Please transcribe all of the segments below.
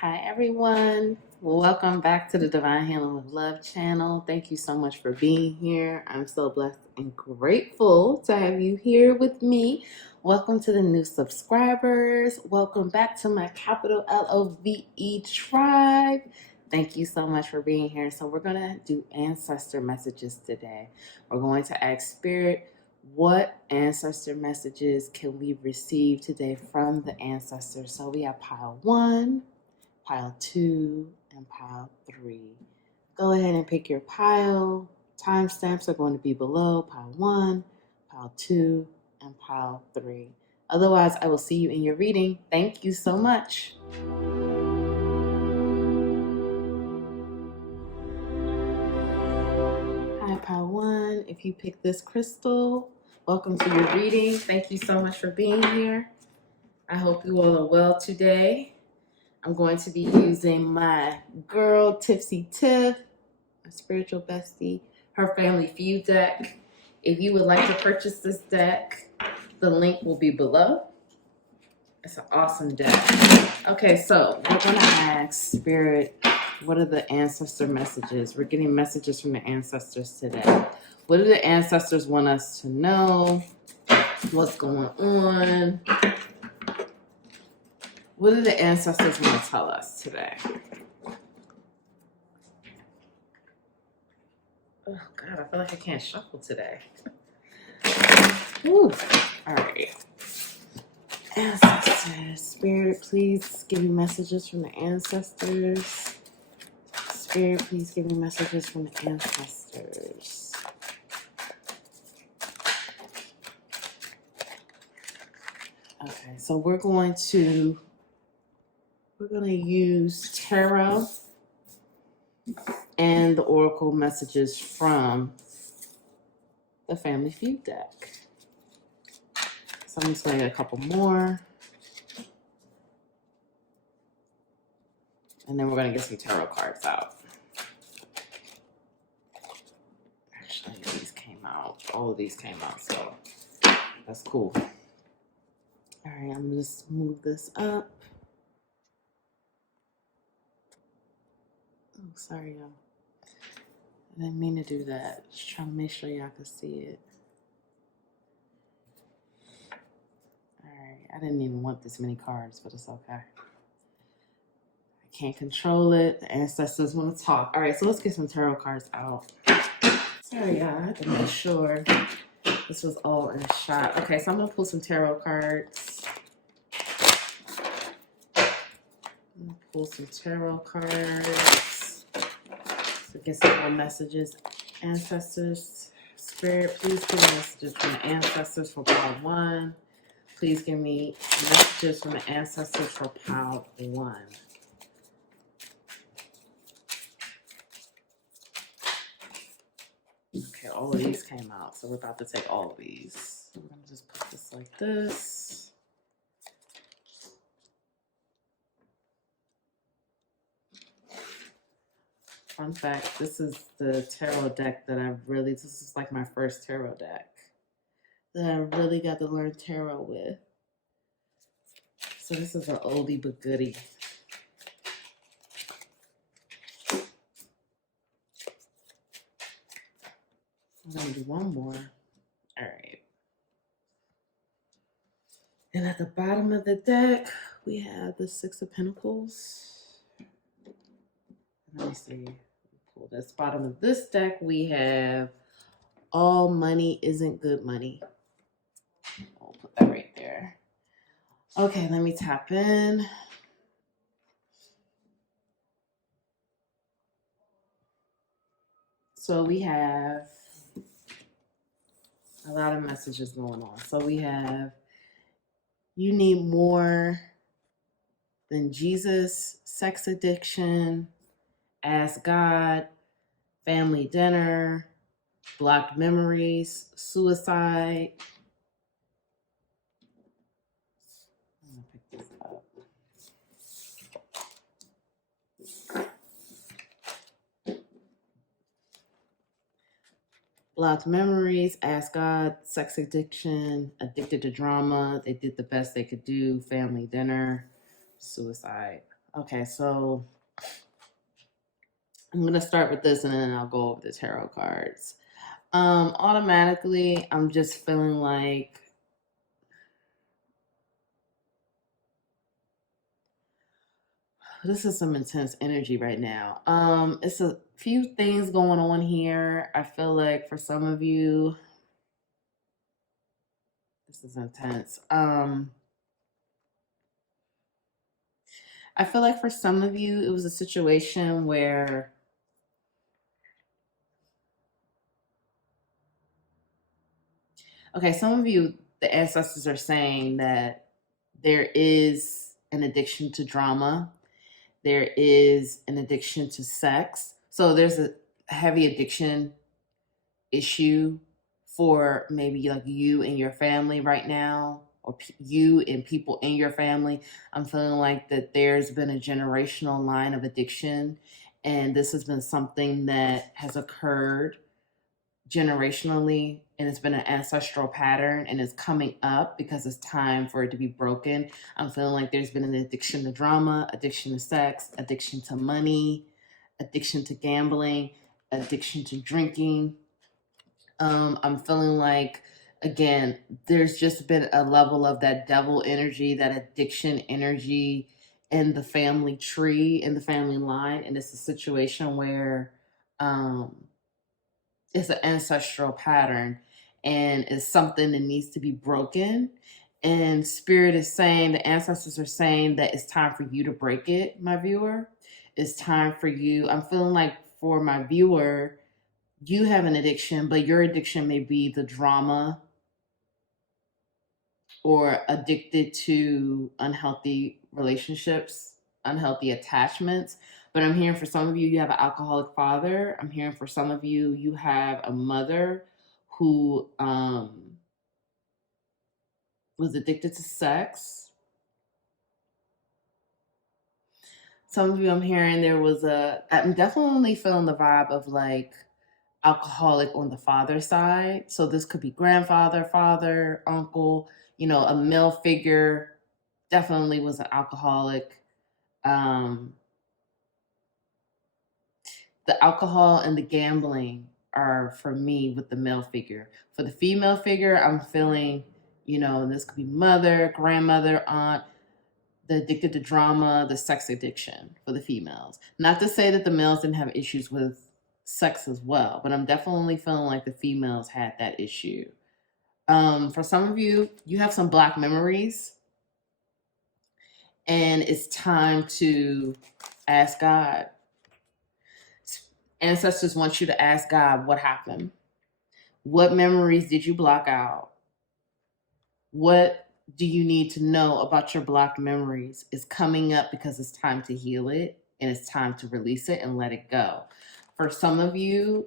Hi everyone. Welcome back to the Divine Healing with Love channel. Thank you so much for being here. I'm so blessed and grateful to have you here with me. Welcome to the new subscribers. Welcome back to my capital LOVE tribe. Thank you so much for being here. So we're going to do ancestor messages today. We're going to ask Spirit, what ancestor messages can we receive today from the ancestors? So we have pile 1, pile 2, and pile 3. Go ahead and pick your pile. Timestamps are going to be below pile 1, pile 2, and pile 3. Otherwise, I will see you in your reading. Thank you so much. Hi, pile 1. If you pick this crystal, welcome to your reading. Thank you so much for being here. I hope you all are well today. I'm going to be using my girl, Tipsy Tiff, my spiritual bestie, her Family Feud deck. If you would like to purchase this deck, the link will be below. It's an awesome deck. Okay, so we're going to ask Spirit, what are the ancestor messages? We're getting messages from the ancestors today. What do the ancestors want us to know? What's going on? What do the ancestors want to tell us today? Oh, God, I feel like I can't shuffle today. Ooh. All right. Ancestors. Spirit, please give me messages from the ancestors. Spirit, please give me messages from the ancestors. Okay, so we're going to use tarot and the oracle messages from the Family Feud deck. So I'm just going to get a couple more. And then we're going to get some tarot cards out. Actually, these came out. All of these came out, so that's cool. All right, I'm going to just move this up. Oh, sorry, y'all. I didn't mean to do that. Just trying to make sure y'all can see it. All right, I didn't even want this many cards, but it's okay. I can't control it. The ancestors want to talk. All right, so let's get some tarot cards out. Sorry, y'all. I had to make sure this was all in a shot. Okay, so I'm going to pull some tarot cards. I'm going to pull some tarot cards to get some more messages. Ancestors, Spirit, please give me messages from the ancestors for pile 1. Please give me messages from the ancestors for pile 1. Okay, all of these came out, so we're about to take all of these. So we're going to just put this like this. Fun fact, this is the tarot deck that this is like my first tarot deck that I really got to learn tarot with. So this is an oldie but goodie. I'm going to do one more. All right. And at the bottom of the deck, we have the 6 of Pentacles. Let me see. Pull this bottom of this deck. We have all money isn't good money. I'll put that right there. Okay, let me tap in. So we have a lot of messages going on. So we have, you need more than Jesus, sex addiction, ask God, family dinner, blocked memories, suicide. I'm gonna pick this up. Blocked memories, ask God, sex addiction, addicted to drama, they did the best they could do, family dinner, suicide. Okay, so I'm going to start with this and then I'll go over the tarot cards. Automatically, I'm just feeling like this is some intense energy right now. It's a few things going on here. I feel like for some of you, this is intense. I feel like for some of you, it was a situation where okay, some of you, the ancestors are saying that there is an addiction to drama. There is an addiction to sex. So there's a heavy addiction issue for maybe like you and your family right now, or you and people in your family. I'm feeling like that there's been a generational line of addiction, and this has been something that has occurred generationally, and it's been an ancestral pattern, and it's coming up because it's time for it to be broken. I'm feeling like there's been an addiction to drama, addiction to sex, addiction to money, addiction to gambling, addiction to drinking. I'm feeling like, again, there's just been a level of that devil energy, that addiction energy in the family tree, in the family line. And it's a situation where um, it's an ancestral pattern and it's something that needs to be broken. And spirit is saying, the ancestors are saying that it's time for you to break it, my viewer. It's time for you. I'm feeling like for my viewer, you have an addiction, but your addiction may be the drama or addicted to unhealthy relationships, unhealthy attachments. But I'm hearing for some of you, you have an alcoholic father. I'm hearing for some of you, you have a mother who was addicted to sex. Some of you, I'm hearing I'm definitely feeling the vibe of like alcoholic on the father side. So this could be grandfather, father, uncle, a male figure definitely was an alcoholic. Um, the alcohol and the gambling are for me with the male figure. For the female figure, I'm feeling, this could be mother, grandmother, aunt, the addicted to drama, the sex addiction for the females. Not to say that the males didn't have issues with sex as well, but I'm definitely feeling like the females had that issue. For some of you, you have some black memories, and it's time to ask God. Ancestors want you to ask God what happened. What memories did you block out? What do you need to know about your blocked memories? Is coming up because it's time to heal it and it's time to release it and let it go. For some of you,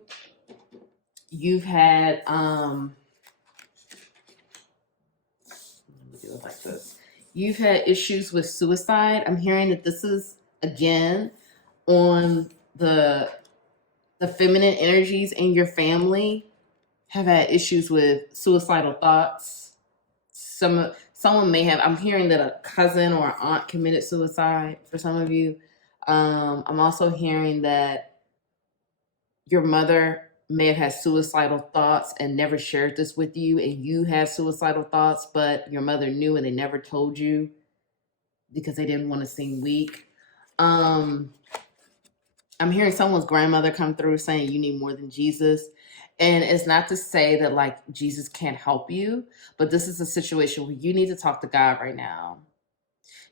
you've had let me do it like this. You've had issues with suicide. I'm hearing that this is again on the feminine energies in your family have had issues with suicidal thoughts. Someone may have. I'm hearing that a cousin or an aunt committed suicide for some of you. I'm also hearing that your mother may have had suicidal thoughts and never shared this with you, and you have suicidal thoughts, but your mother knew and they never told you because they didn't want to seem weak. I'm hearing someone's grandmother come through saying you need more than Jesus. And it's not to say that like Jesus can't help you, but this is a situation where you need to talk to God right now.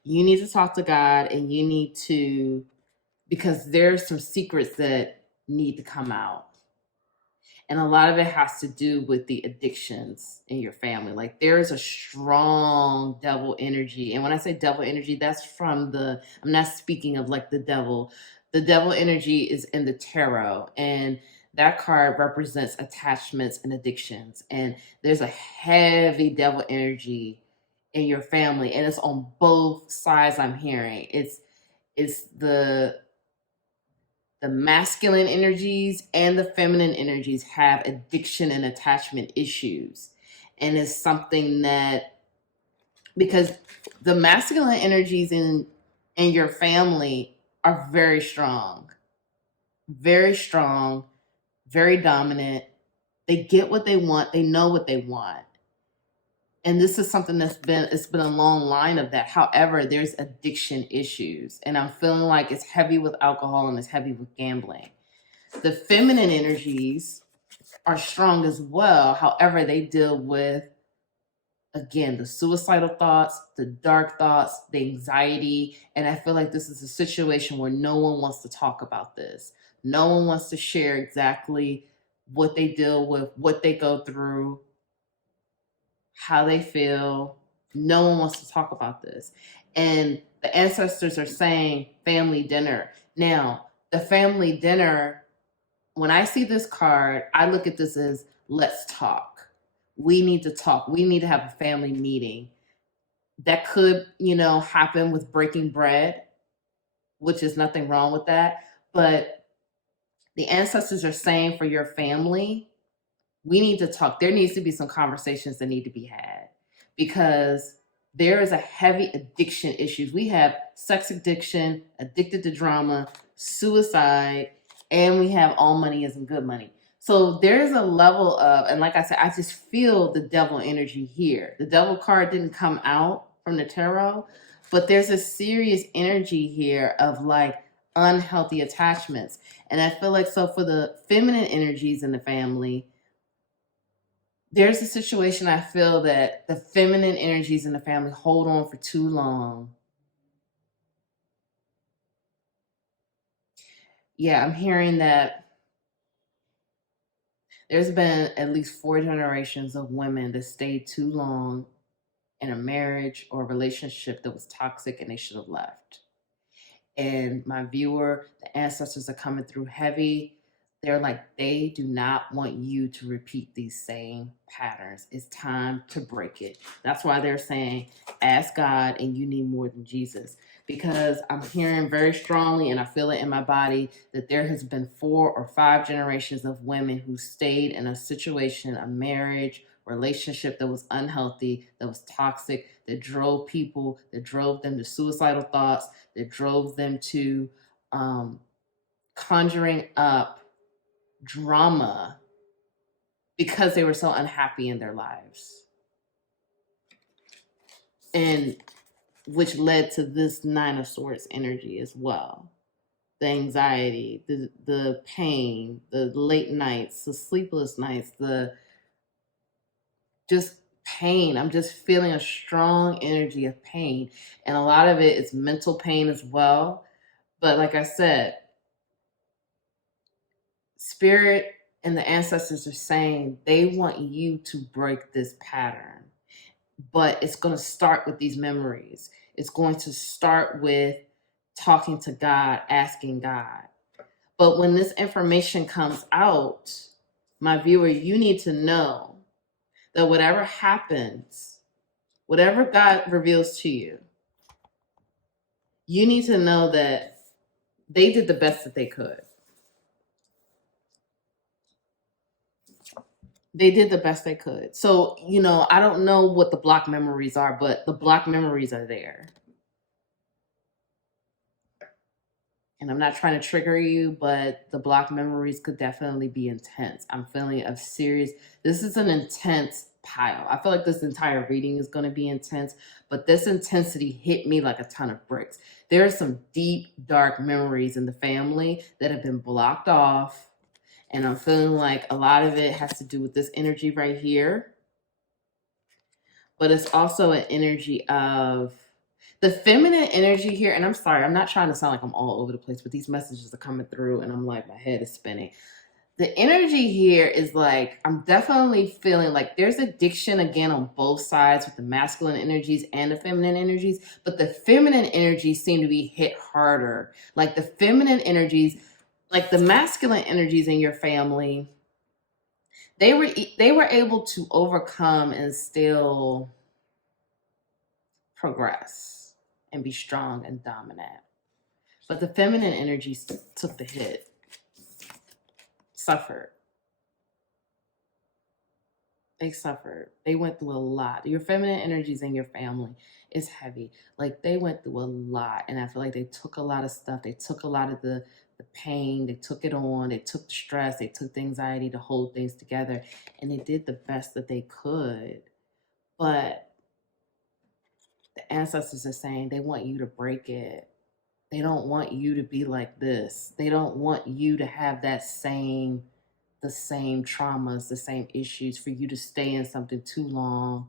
You need to talk to God and you need to, because there's some secrets that need to come out. And a lot of it has to do with the addictions in your family. Like there is a strong devil energy. And when I say devil energy, that's from I'm not speaking of like the devil. The devil energy is in the tarot. And that card represents attachments and addictions. And there's a heavy devil energy in your family. And it's on both sides I'm hearing. It's the masculine energies and the feminine energies have addiction and attachment issues. And it's something that, because the masculine energies in and your family are very strong, very dominant. They get what they want. They know what they want. And this is something it's been a long line of that. However, there's addiction issues, and I'm feeling like it's heavy with alcohol and it's heavy with gambling. The feminine energies are strong as well. However, they deal with, again, the suicidal thoughts, the dark thoughts, the anxiety. And I feel like this is a situation where no one wants to talk about this. No one wants to share exactly what they deal with, what they go through, how they feel. No one wants to talk about this. And the ancestors are saying family dinner. Now, the family dinner, when I see this card, I look at this as let's talk. We need to talk. We need to have a family meeting. That could, happen with breaking bread, which is nothing wrong with that. But the ancestors are saying for your family, we need to talk. There needs to be some conversations that need to be had, because there is a heavy addiction issues. We have sex addiction, addicted to drama, suicide, and we have all money isn't good money. So there's a level of, and like I said, I just feel the devil energy here. The devil card didn't come out from the tarot, but there's a serious energy here of like unhealthy attachments. And I feel like, so for the feminine energies in the family, there's a situation I feel that the feminine energies in the family hold on for too long. Yeah, I'm hearing that there's been at least 4 generations of women that stayed too long in a marriage or a relationship that was toxic and they should have left. And my viewer, the ancestors are coming through heavy. They're like, they do not want you to repeat these same patterns. It's time to break it. That's why they're saying, ask God, and you need more than Jesus. Because I'm hearing very strongly, and I feel it in my body, that there has been 4 or 5 generations of women who stayed in a situation, a marriage, relationship that was unhealthy, that was toxic, that drove them to suicidal thoughts, that drove them to conjuring up drama because they were so unhappy in their lives. And which led to this 9 of Swords energy as well. The anxiety, the pain, the late nights, the sleepless nights, the just pain. I'm just feeling a strong energy of pain. And a lot of it is mental pain as well. But like I said, Spirit and the ancestors are saying they want you to break this pattern. But it's going to start with these memories. It's going to start with talking to God, asking God. But when this information comes out, my viewer, you need to know that whatever happens, whatever God reveals to you, you need to know that they did the best that they could. They did the best they could. So, I don't know what the block memories are, but the block memories are there. And I'm not trying to trigger you, but the block memories could definitely be intense. I'm feeling this is an intense pile. I feel like this entire reading is going to be intense, but this intensity hit me like a ton of bricks. There are some deep, dark memories in the family that have been blocked off. And I'm feeling like a lot of it has to do with this energy right here. But it's also an energy of the feminine energy here. And I'm sorry, I'm not trying to sound like I'm all over the place, but these messages are coming through and I'm like, my head is spinning. The energy here is like, I'm definitely feeling like there's addiction again on both sides with the masculine energies and the feminine energies. But the feminine energies seem to be hit harder. Like the feminine energies, like the masculine energies in your family, they were able to overcome and still progress and be strong and dominant. But the feminine energies took the hit, suffered. They suffered. They went through a lot. Your feminine energies in your family is heavy. Like they went through a lot. And I feel like they took a lot of stuff. They took a lot of the pain. They took it on. They took the stress. They took the anxiety to hold things together. And they did the best that they could. But the ancestors are saying they want you to break it. They don't want you to be like this. They don't want you to have the same traumas, the same issues, for you to stay in something too long,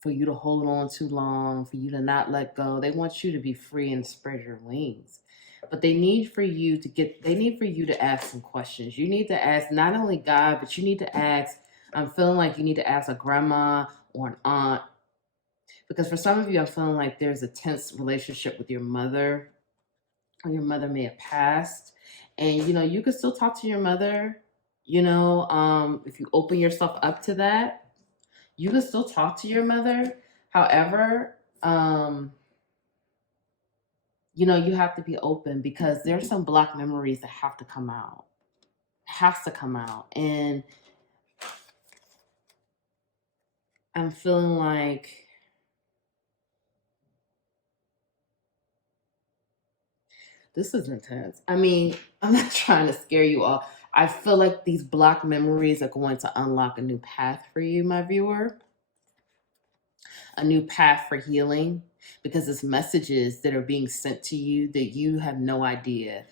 for you to hold on too long, for you to not let go. They want you to be free and spread your wings. But they need for you to ask some questions. You need to ask not only God, but you need to ask, I'm feeling like you need to ask a grandma or an aunt. Because for some of you, I'm feeling like there's a tense relationship with your mother, or your mother may have passed. And, you can still talk to your mother, if you open yourself up to that, you can still talk to your mother. However, you have to be open because there's some block memories that have to come out. Has to come out. And I'm feeling like this is intense. I mean, I'm not trying to scare you all. I feel like these block memories are going to unlock a new path for you, my viewer, a new path for healing, because it's messages that are being sent to you that you have no idea.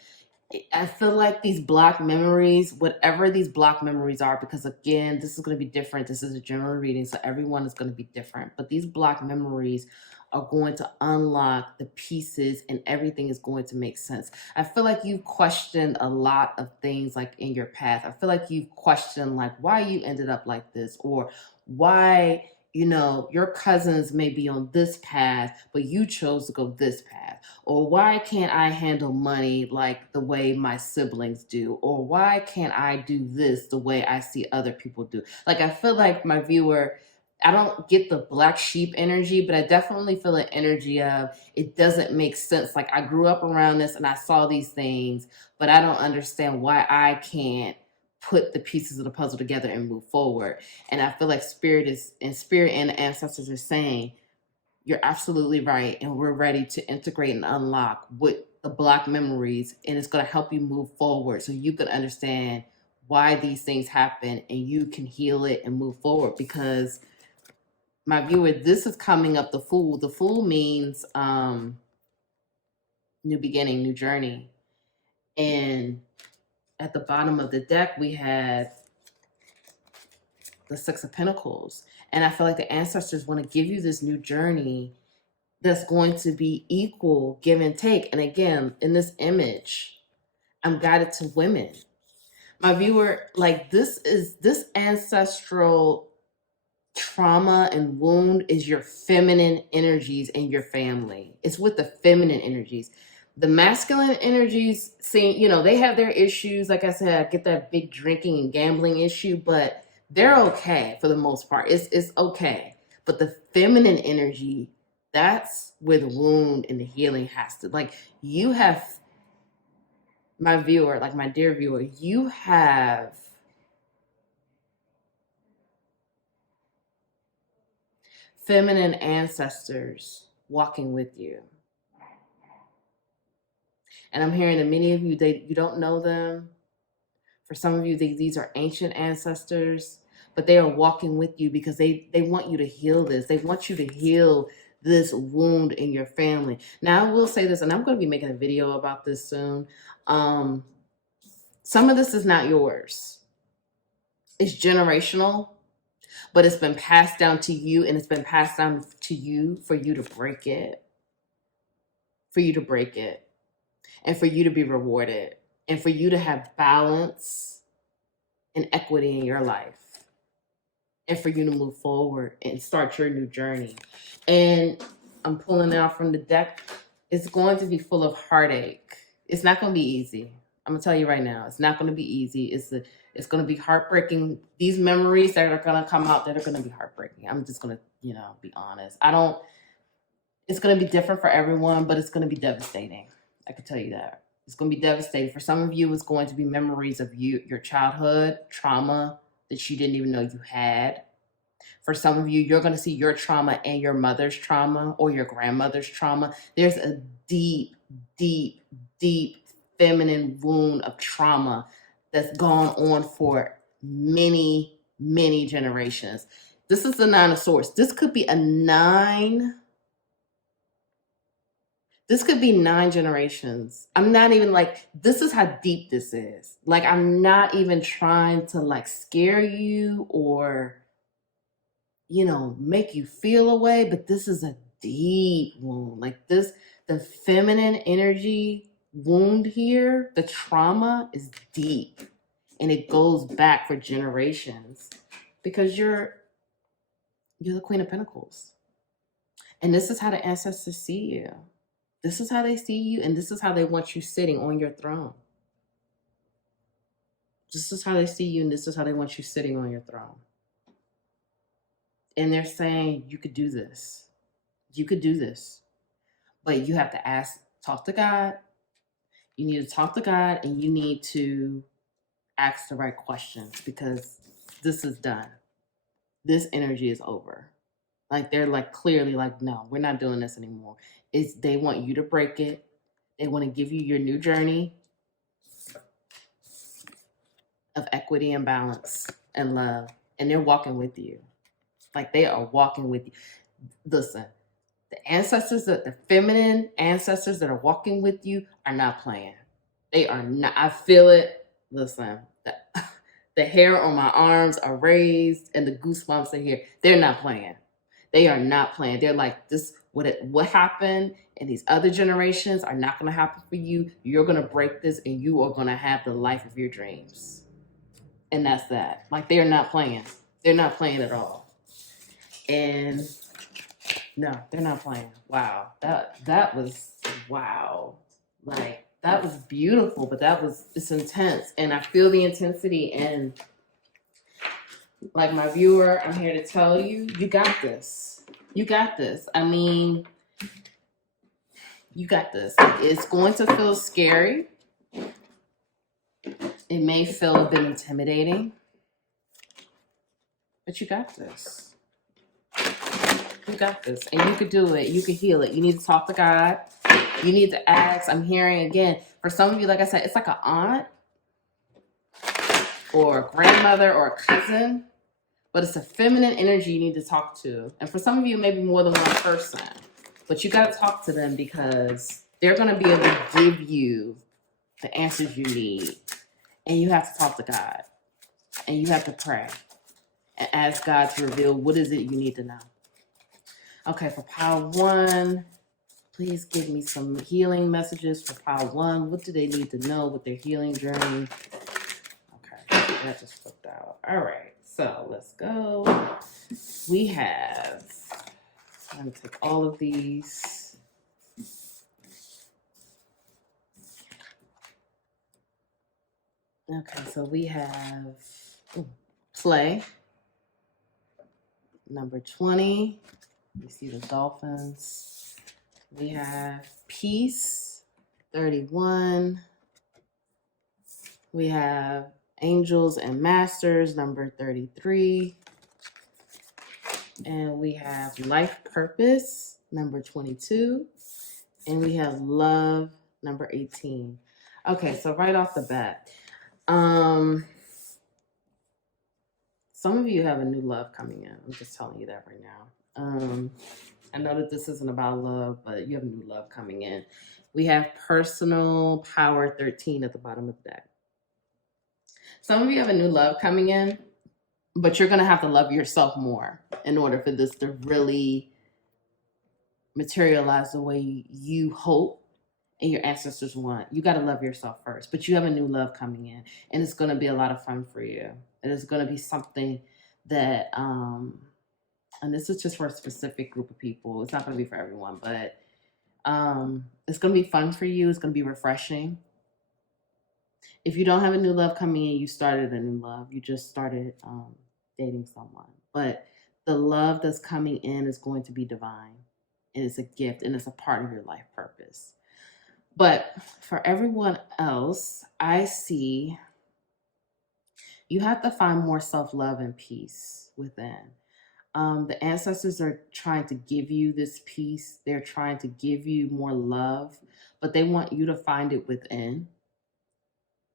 I feel like these block memories, whatever these block memories are, because again, this is going to be different. This is a general reading, so everyone is going to be different. But these block memories are going to unlock the pieces and everything is going to make sense. I feel like you've questioned a lot of things like in your past. I feel like you've questioned like why you ended up like this, or why your cousins may be on this path, but you chose to go this path. Or why can't I handle money like the way my siblings do? Or why can't I do this the way I see other people do? Like, I feel like my viewer, I don't get the black sheep energy, but I definitely feel an energy of it doesn't make sense. Like, I grew up around this and I saw these things, but I don't understand why I can't put the pieces of the puzzle together and move forward. And I feel like spirit and the ancestors are saying, you're absolutely right. And we're ready to integrate and unlock with the block memories. And it's going to help you move forward so you can understand why these things happen and you can heal it and move forward. Because my viewer, this is coming up the Fool. The Fool means new beginning, new journey. And at the bottom of the deck, we have the Six of Pentacles. And I feel like the ancestors want to give you this new journey that's going to be equal give and take. And again, in this image, I'm guided to women. My viewer, like this ancestral trauma and wound is your feminine energies in your family. It's with the feminine energies. The masculine energies, they have their issues. Like I said, I get that big drinking and gambling issue, but they're okay for the most part. It's okay. But the feminine energy, that's where the wound and the healing has to, like, you have, my viewer, like my dear viewer, you have feminine ancestors walking with you. And I'm hearing that many of you, you don't know them. For some of you, these are ancient ancestors, but they are walking with you because they want you to heal this. They want you to heal this wound in your family. Now, I will say this, and I'm going to be making a video about this soon. Some of this is not yours. It's generational, but it's been passed down to you, and it's been passed down to you for you to break it, and for you to be rewarded, and for you to have balance and equity in your life, and for you to move forward and start your new journey. And I'm pulling out from the deck. It's going to be full of heartache. It's not going to be easy. I'm going to tell you right now, it's not going to be easy. It's going to be heartbreaking. These memories that are going to come out, that are going to be heartbreaking. I'm just going to, be honest. It's going to be different for everyone, but it's going to be devastating. I can tell you that. It's going to be devastating. For some of you, it's going to be memories of your childhood trauma that you didn't even know you had. For some of you, you're going to see your trauma and your mother's trauma or your grandmother's trauma. There's a deep, deep, deep feminine wound of trauma that's gone on for many, many generations. This is the Nine of Swords. This could be a nine. This could be 9 generations. I'm not even like, this is how deep this is. Like, I'm not even trying to like scare you or, you know, make you feel away, but this is a deep wound. Like this, the feminine energy wound here, the trauma is deep and it goes back for generations because you're the Queen of Pentacles. And this is how the ancestors see you. This is how they see you, and this is how they want you sitting on your throne. This is how they see you, and this is how they want you sitting on your throne. And they're saying, you could do this. You could do this. But you have to talk to God. You need to talk to God, and you need to ask the right questions because this is done. This energy is over. Like they're like clearly like, no, we're not doing this anymore. They want you to break it. They want to give you your new journey of equity and balance and love. And they're walking with you. Like they are walking with you. Listen, the ancestors, the feminine ancestors that are walking with you are not playing. They are not. I feel it. Listen, the hair on my arms are raised and the goosebumps are here. They're not playing. They are not playing. They're like, this, what happened in these other generations are not going to happen for you. You're going to break this and you are going to have the life of your dreams. And that's that. Like, they're not playing. They're not playing at all. And no, they're not playing. Wow. That was, wow. Like, that was beautiful, but it's intense. And I feel the intensity. And like my viewer, I'm here to tell you, you got this. You got this. I mean, you got this. It's going to feel scary. It may feel a bit intimidating, but you got this. You got this. And you could do it. You could heal it. You need to talk to God. You need to ask. I'm hearing again, for some of you, like I said, it's like an aunt or a grandmother or a cousin, but it's a feminine energy you need to talk to. And for some of you, maybe more than one person, but you got to talk to them because they're going to be able to give you the answers you need. And you have to talk to God. And you have to pray and ask God to reveal what is it you need to know. Okay, for pile 1, please give me some healing messages for pile 1. What do they need to know with their healing journey? Okay, that just flipped out. All right, so let's go. We have, I'm going to take all of these. Okay, so we have play, number 20. You see the dolphins. We have peace, 31. We have angels and masters, number 33. And we have life purpose, number 22. And we have love, number 18. Okay, so right off the bat, some of you have a new love coming in. I'm just telling you that right now. I know that this isn't about love, but you have a new love coming in. We have personal power 13 at the bottom of the deck. Some of you have a new love coming in, but you're going to have to love yourself more in order for this to really materialize the way you hope and your ancestors want. You got to love yourself first, but you have a new love coming in, and it's going to be a lot of fun for you. It is going to be something that, and this is just for a specific group of people. It's not going to be for everyone, but it's going to be fun for you. It's going to be refreshing. If you don't have a new love coming in, you started a new love. You just started dating someone. But the love that's coming in is going to be divine. And it's a gift, and it's a part of your life purpose. But for everyone else, I see You have to find more self-love and peace within. The ancestors are trying to give you this peace. They're trying to give you more love, but they want you to find it within.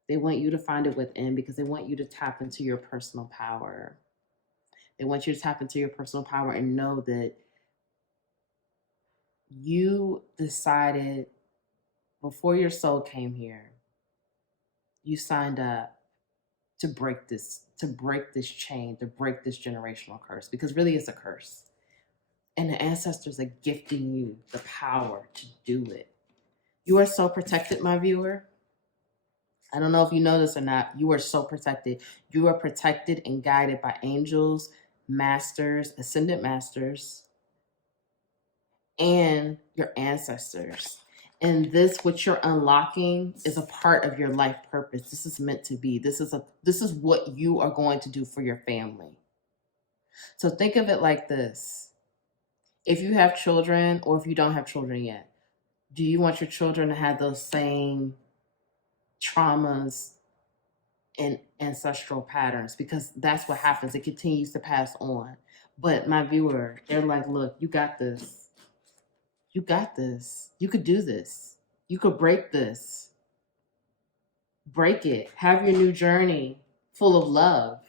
They want you to find it within because they want you to tap into your personal power. They want you to tap into your personal power and know that you decided before your soul came here, you signed up to break this chain, to break this generational curse, because really it's a curse. And the ancestors are gifting you the power to do it. You are so protected, my viewer. I don't know if you know this or not. You are so protected. You are protected and guided by angels, masters, ascended masters, and your ancestors. And this, what you're unlocking, is a part of your life purpose. This is meant to be. This is what you are going to do for your family. So think of it like this. If you have children, or if you don't have children yet, do you want your children to have those same traumas and ancestral patterns? Because that's what happens. It continues to pass on. But my viewer, they're like, look, you got this. You got this. You could do this. You could break this. Break it. Have your new journey full of love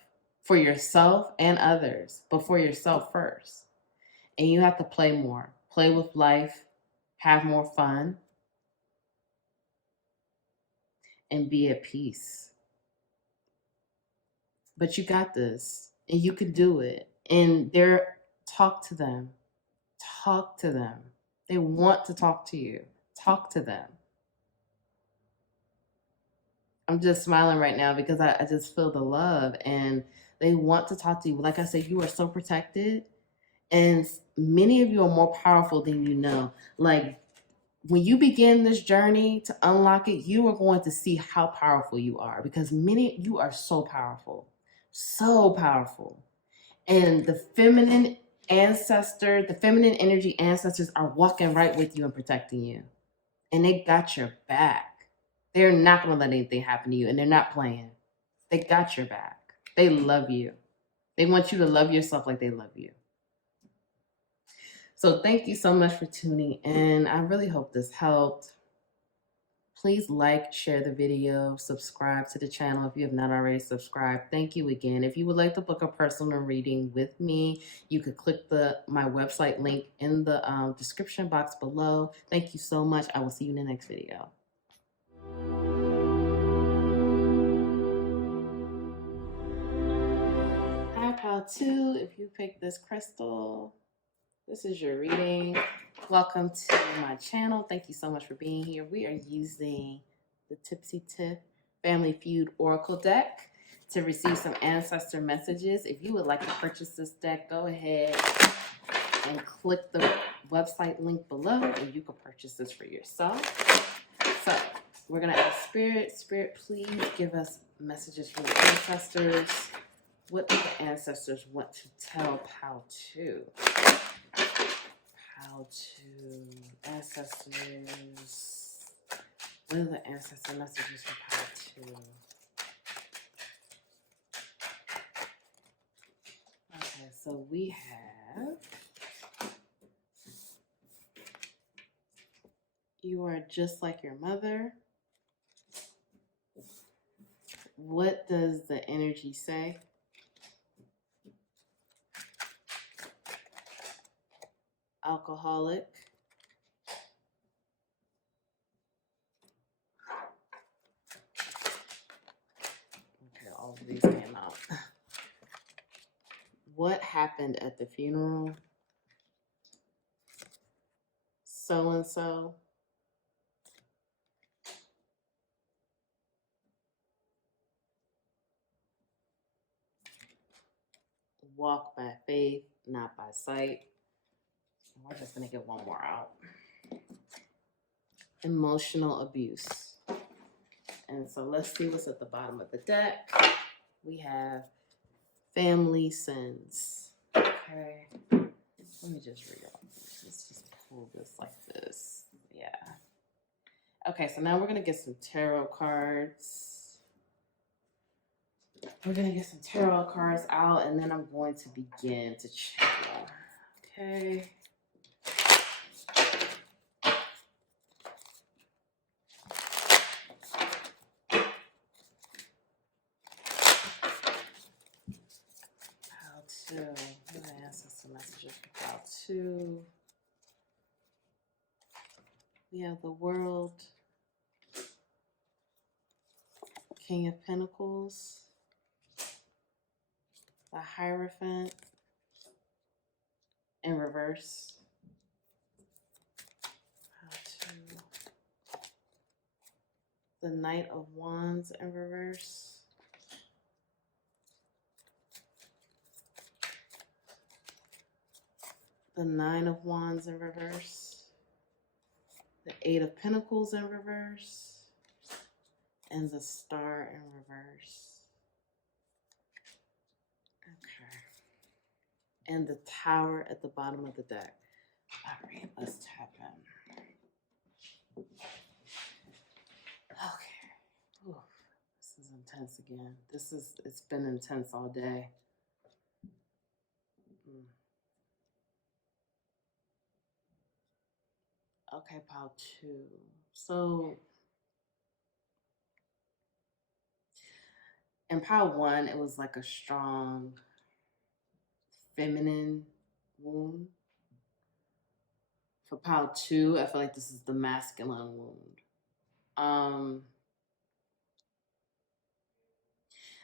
for yourself and others, but for yourself first. And you have to play more. Play with life. Have more fun. And be at peace. But you got this. And you can do it. And talk to them. Talk to them. They want to talk to you. Talk to them. I'm just smiling right now because I just feel the love, and they want to talk to you. Like I said, you are so protected, and many of you are more powerful than you know. Like, when you begin this journey to unlock it, you are going to see how powerful you are, because you are so powerful, so powerful. And the feminine energy ancestors are walking right with you and protecting you. And they got your back. They're not going to let anything happen to you, and they're not playing. They got your back. They love you. They want you to love yourself like they love you. So thank you so much for tuning in. I really hope this helped. Please like, share the video, subscribe to the channel if you have not already subscribed. Thank you again. If you would like to book a personal reading with me, you could click my website link in the description box below. Thank you so much. I will see you in the next video. Hi, Pal 2. If you picked this crystal, this is your reading. Welcome to my channel. Thank you so much for being here. We are using the Tipsy Tip Family Feud Oracle deck to receive some ancestor messages. If you would like to purchase this deck, go ahead and click the website link below, and you can purchase this for yourself. So we're going to ask Spirit, please give us messages from the ancestors. What do the ancestors want to tell Pal 2? How to ancestors. What are the ancestor messages for Pal 2? Okay, so we have, you are just like your mother. What does the energy say? Alcoholic. Okay, all of these came out. What happened at the funeral? So-and-so. Walk by faith, not by sight. We're just going to get one more out. Emotional abuse. And so let's see what's at the bottom of the deck. We have family sins. Okay. Let me just read all this. Let's just pull this like this. Yeah. Okay, so now we're going to get some tarot cards. We're going to get some tarot cards out, and then I'm going to begin to channel. Okay. Pile 2. I'm going to ask us some messages for pile 2. We have the World, King of Pentacles, the Hierophant in reverse. Pile 2. The Knight of Wands in reverse. The Nine of Wands in reverse. The Eight of Pentacles in reverse. And the Star in reverse. Okay. And the Tower at the bottom of the deck. All right, let's tap in. Okay. Ooh, this is intense again. It's been intense all day. Okay, pile 2. So in pile 1, it was like a strong feminine wound. For pile 2, I feel like this is the masculine wound.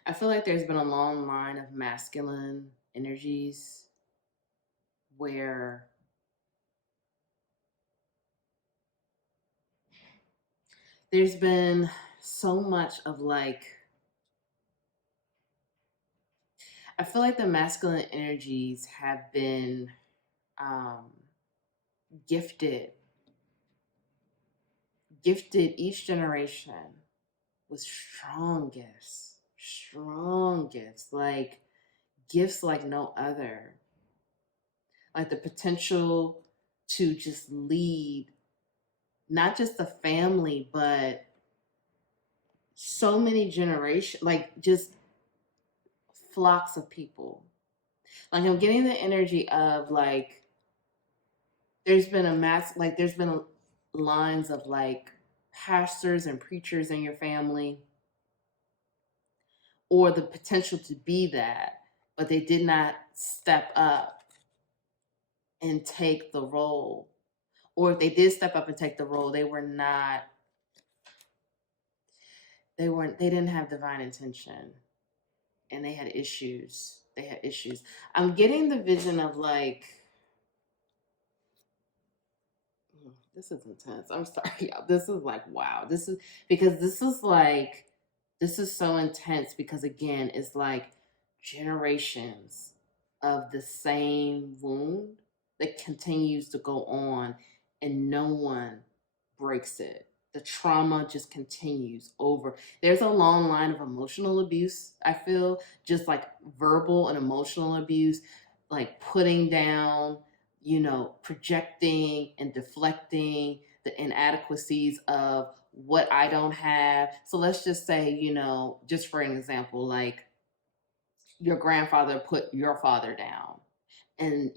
I feel like there's been a long line of masculine energies where there's been so much of like, I feel like the masculine energies have been gifted each generation with strong gifts, like gifts like no other, like the potential to just lead not just the family, but so many generations, like just flocks of people. Like I'm getting the energy of like, there's been lines of like pastors and preachers in your family, or the potential to be that, but they did not step up and take the role. Or if they did step up and take the role, they didn't have divine intention, and they had issues. I'm getting the vision of like, this is intense. I'm sorry, y'all. This is like, wow. This is so intense because again, it's like generations of the same wound that continues to go on and no one breaks it. The trauma just continues over. There's a long line of emotional abuse, I feel, just like verbal and emotional abuse, like putting down, projecting and deflecting the inadequacies of what I don't have. So let's just say, just for an example, like your grandfather put your father down and,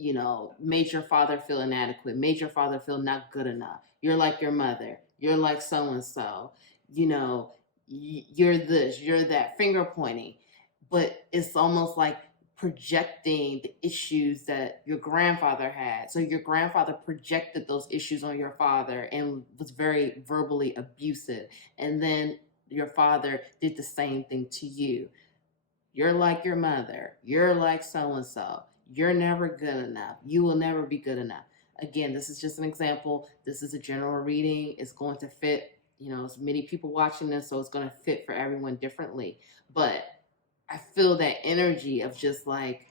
made your father feel inadequate, made your father feel not good enough. You're like your mother. You're like so-and-so. You're this, you're that, finger pointing. But it's almost like projecting the issues that your grandfather had. So your grandfather projected those issues on your father and was very verbally abusive. And then your father did the same thing to you. You're like your mother. You're like so-and-so. You're never good enough. You will never be good enough. Again, this is just an example. This is a general reading. It's going to fit, as many people watching this, so it's going to fit for everyone differently. But I feel that energy of just like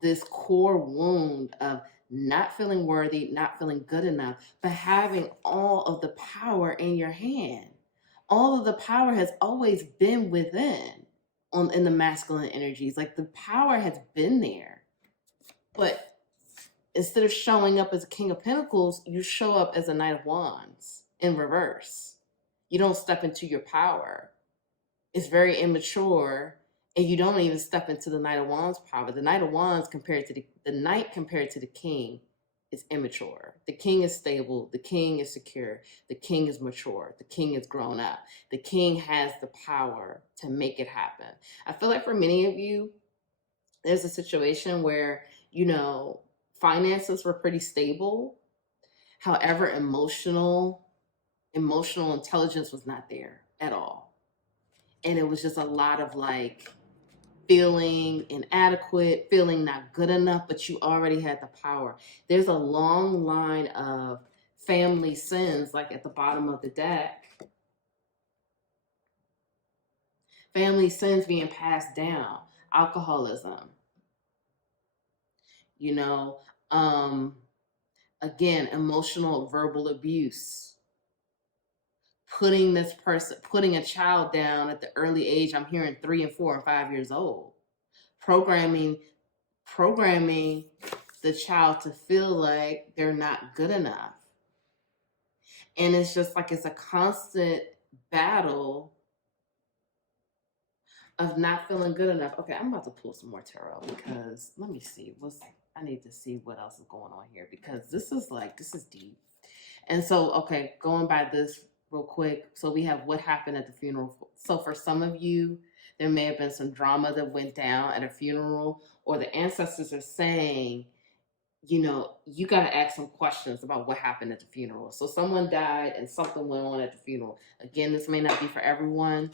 this core wound of not feeling worthy, not feeling good enough, but having all of the power in your hand. All of the power has always been within in the masculine energies. Like the power has been there. But instead of showing up as a King of Pentacles, you show up as a Knight of Wands in reverse. You don't step into your power. It's very immature And you don't even step into the Knight of Wands power. The Knight of Wands compared to the Knight compared to the King is immature. The King is stable. The King is secure. The King is mature. The King is grown up. The King has the power to make it happen. I feel like for many of you, there's a situation where, finances were pretty stable. However, emotional intelligence was not there at all. And it was just a lot of like feeling inadequate, feeling not good enough, but you already had the power. There's a long line of family sins, like at the bottom of the deck. Family sins being passed down, alcoholism, again, emotional verbal abuse, putting a child down at the early age, I'm hearing 3 and 4 and 5 years old, programming the child to feel like they're not good enough. And it's just like it's a constant battle of not feeling good enough. Okay, I'm about to pull some more tarot because let me see. I need to see what else is going on here because this is deep. And so, okay, going by this real quick. So we have what happened at the funeral. So for some of you, there may have been some drama that went down at a funeral, or the ancestors are saying, you got to ask some questions about what happened at the funeral. So someone died and something went on at the funeral. Again, this may not be for everyone,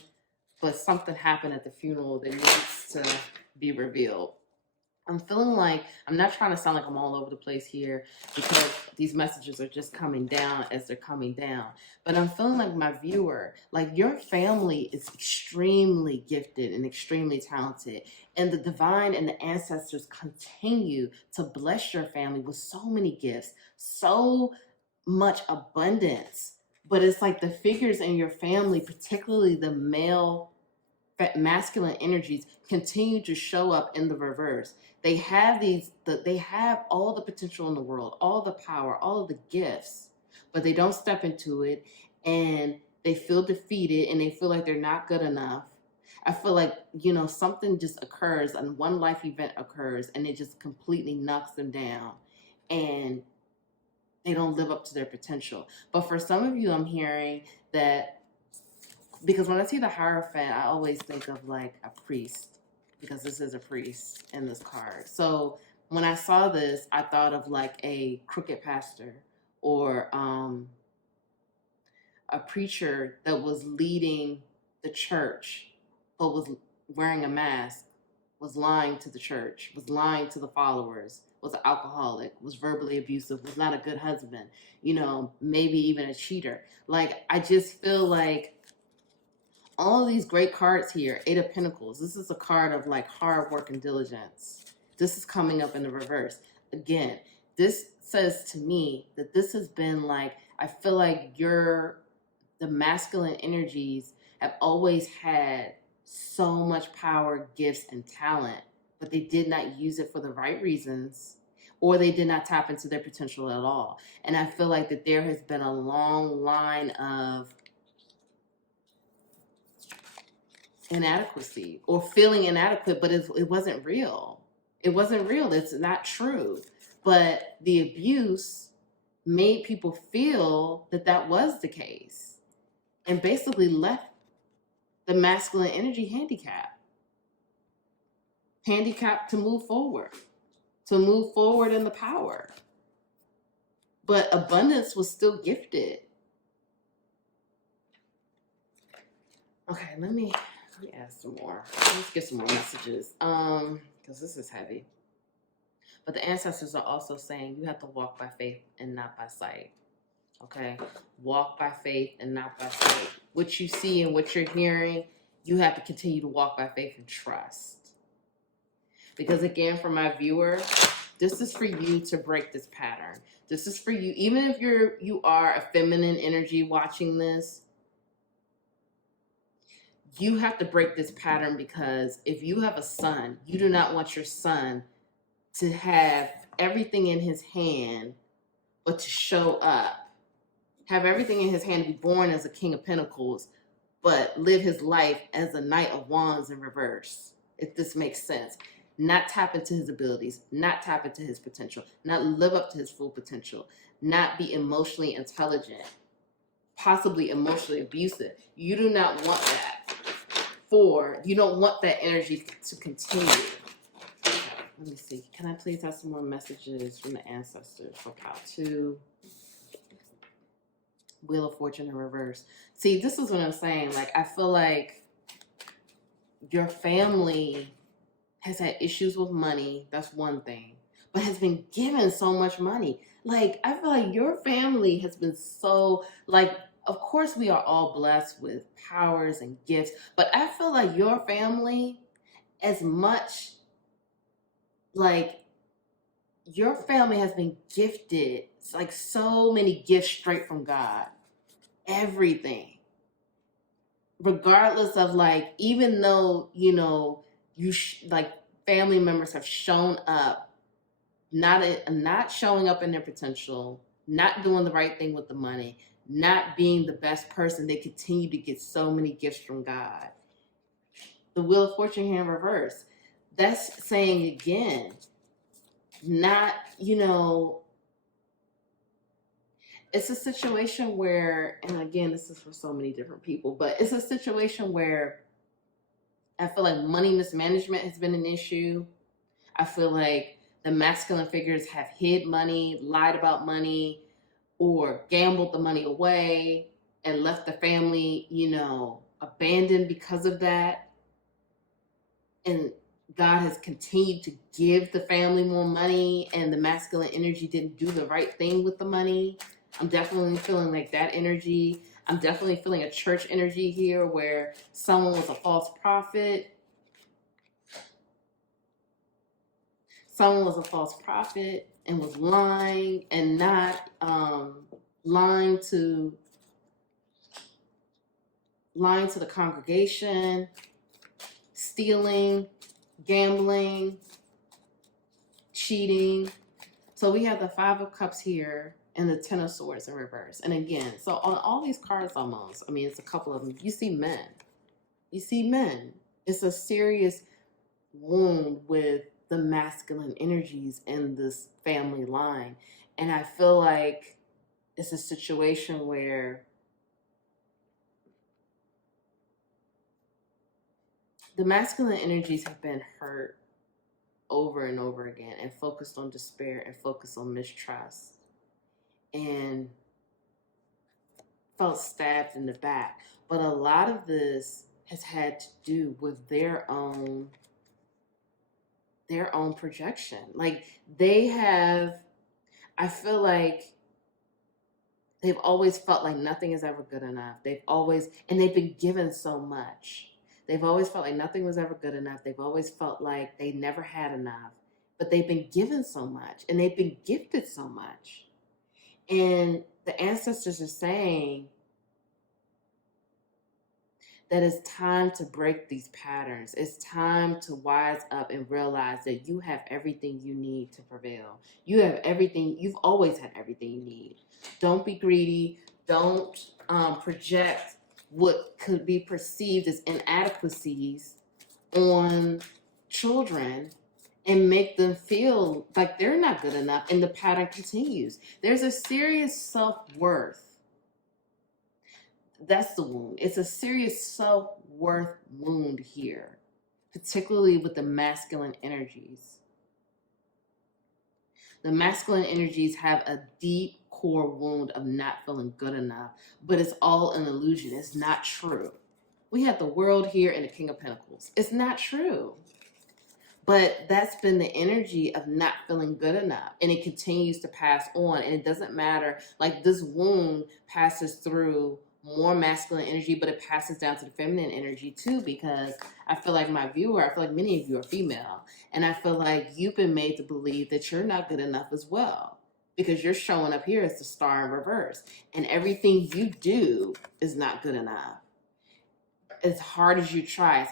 but something happened at the funeral that needs to be revealed. I'm feeling like, I'm not trying to sound like I'm all over the place here because these messages are just coming down as they're coming down. But I'm feeling like my viewer, like your family is extremely gifted and extremely talented. And the divine and the ancestors continue to bless your family with so many gifts, so much abundance. But it's like the figures in your family, particularly the masculine energies, continue to show up in the reverse. They have all the potential in the world, all the power, all of the gifts, but they don't step into it, and they feel defeated and they feel like they're not good enough. I feel like, something just occurs and one life event occurs and it just completely knocks them down and they don't live up to their potential. But for some of you, I'm hearing that, because when I see the Hierophant, I always think of like a priest, because this is a priest in this card. So when I saw this, I thought of like a crooked pastor or a preacher that was leading the church, but was wearing a mask, was lying to the church, was lying to the followers, was an alcoholic, was verbally abusive, was not a good husband, maybe even a cheater. Like, I just feel like all of these great cards here, 8 of Pentacles, this is a card of like hard work and diligence. This is coming up in the reverse. Again, this says to me that this has been like, I feel like the masculine energies have always had so much power, gifts, and talent, but they did not use it for the right reasons, or they did not tap into their potential at all. And I feel like that there has been a long line of inadequacy or feeling inadequate, but it wasn't real. It wasn't real. It's not true. But the abuse made people feel that was the case and basically left the masculine energy handicapped to move forward in the power. But abundance was still gifted. Okay, let me ask some more. Let's get some more messages, because this is heavy. But the ancestors are also saying you have to walk by faith and not by sight. Okay, walk by faith and not by sight. What you see and what you're hearing, you have to continue to walk by faith and trust. Because again, for my viewer, this is for you to break this pattern. This is for you, even if you are a feminine energy watching this. You have to break this pattern, because if you have a son, you do not want your son to have everything in his hand, but to show up. Have everything in his hand, to be born as a King of Pentacles, but live his life as a Knight of Wands in reverse. if this makes sense. Not tap into his abilities, not tap into his potential, not live up to his full potential, not be emotionally intelligent, possibly emotionally abusive. You do not want that. You don't want that energy to continue. Let me see. Can I please have some more messages from the ancestors for Cow 2? Wheel of Fortune in reverse. See, this is what I'm saying. Like, I feel like your family has had issues with money. That's one thing. But has been given so much money. Like, I feel like your family has been so, like, of course we are all blessed with powers and gifts. But I feel like your family, as much, like, your family has been gifted, it's like so many gifts straight from God. Everything. Regardless of, like, even though, you know, like family members have shown up, not showing up in their potential, not doing the right thing with the money, not being the best person, they continue to get so many gifts from God. The Wheel of Fortune here in reverse. That's saying again, not, you know, it's a situation where, and again, this is for so many different people, but it's a situation where I feel like money mismanagement has been an issue. I feel like the masculine figures have hid money, lied about money, or gambled the money away and left the family, you know, abandoned because of that. And God has continued to give the family more money, and the masculine energy didn't do the right thing with the money. I'm definitely feeling like that energy. I'm definitely feeling a church energy here where someone was a false prophet. Someone was a false prophet and was lying, and not lying to the congregation, stealing, gambling, cheating. So we have the Five of Cups here and the Ten of Swords in reverse. And again, so on all these cards almost, I mean, it's a couple of them. You see men. You see men. It's a serious wound with the masculine energies in this family line. And I feel like it's a situation where the masculine energies have been hurt over and over again and focused on despair and focused on mistrust and felt stabbed in the back. But a lot of this has had to do with their own projection. Like, they have, I feel like they've always felt like nothing is ever good enough. They've been given so much. They've always felt like nothing was ever good enough. They've always felt like they never had enough. But they've been given so much, and they've been gifted so much. And the ancestors are saying that it's time to break these patterns. It's time to wise up and realize that you have everything you need to prevail. You have everything. You've always had everything you need. Don't be greedy. Don't project what could be perceived as inadequacies on children and make them feel like they're not good enough, and the pattern continues. There's a serious self-worth. That's the wound. It's a serious self-worth wound here, particularly with the masculine energies. The masculine energies have a deep core wound of not feeling good enough, but it's all an illusion. It's not true. We have the World here and the King of Pentacles. It's not true. But that's been the energy of not feeling good enough. And it continues to pass on. And it doesn't matter. Like, this wound passes through more masculine energy, but it passes down to the feminine energy too, because I feel like I feel like many of you are female. And I feel like you've been made to believe that you're not good enough as well, because you're showing up here as the Star in reverse. And everything you do is not good enough. As hard as you try,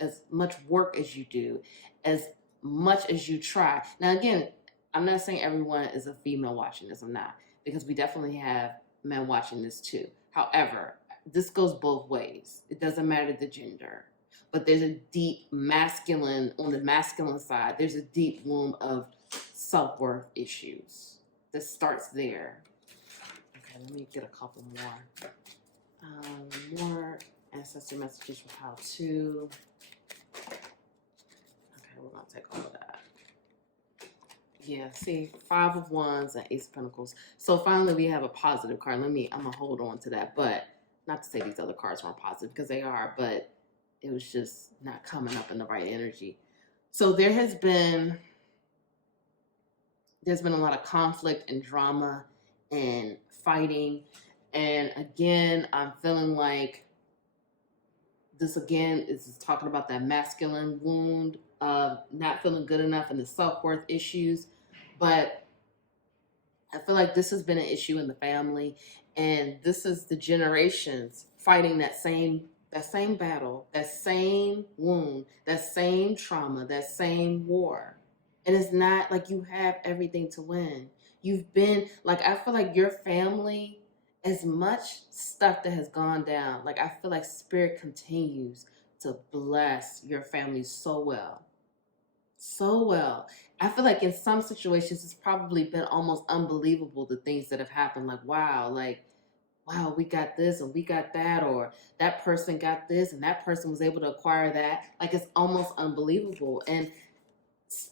as much work as you do, as much as you try. Now, again, I'm not saying everyone is a female watching this. I'm not, because we definitely have men watching this too. However, this goes both ways. It doesn't matter the gender. But there's a deep masculine, on the masculine side, there's a deep wound of self-worth issues that starts there. Okay, let me get a couple more. More ancestor messages for how to. Okay, we're gonna take all of that. Yeah, see, 5 of Wands and Ace of Pentacles. So finally we have a positive card. I'm gonna hold on to that, but not to say these other cards weren't positive, because they are, but it was just not coming up in the right energy. So there's been a lot of conflict and drama and fighting. And again, I'm feeling like this again is talking about that masculine wound of not feeling good enough and the self-worth issues. But I feel like this has been an issue in the family, and this is the generations fighting that same battle, that same wound, that same trauma, that same war. And it's not like you have everything to win. You've been, like, I feel like your family, as much stuff that has gone down, like, I feel like Spirit continues to bless your family so well. So well. I feel like in some situations it's probably been almost unbelievable, the things that have happened. Like, wow, we got this and we got that, or that person got this and that person was able to acquire that. Like, it's almost unbelievable. And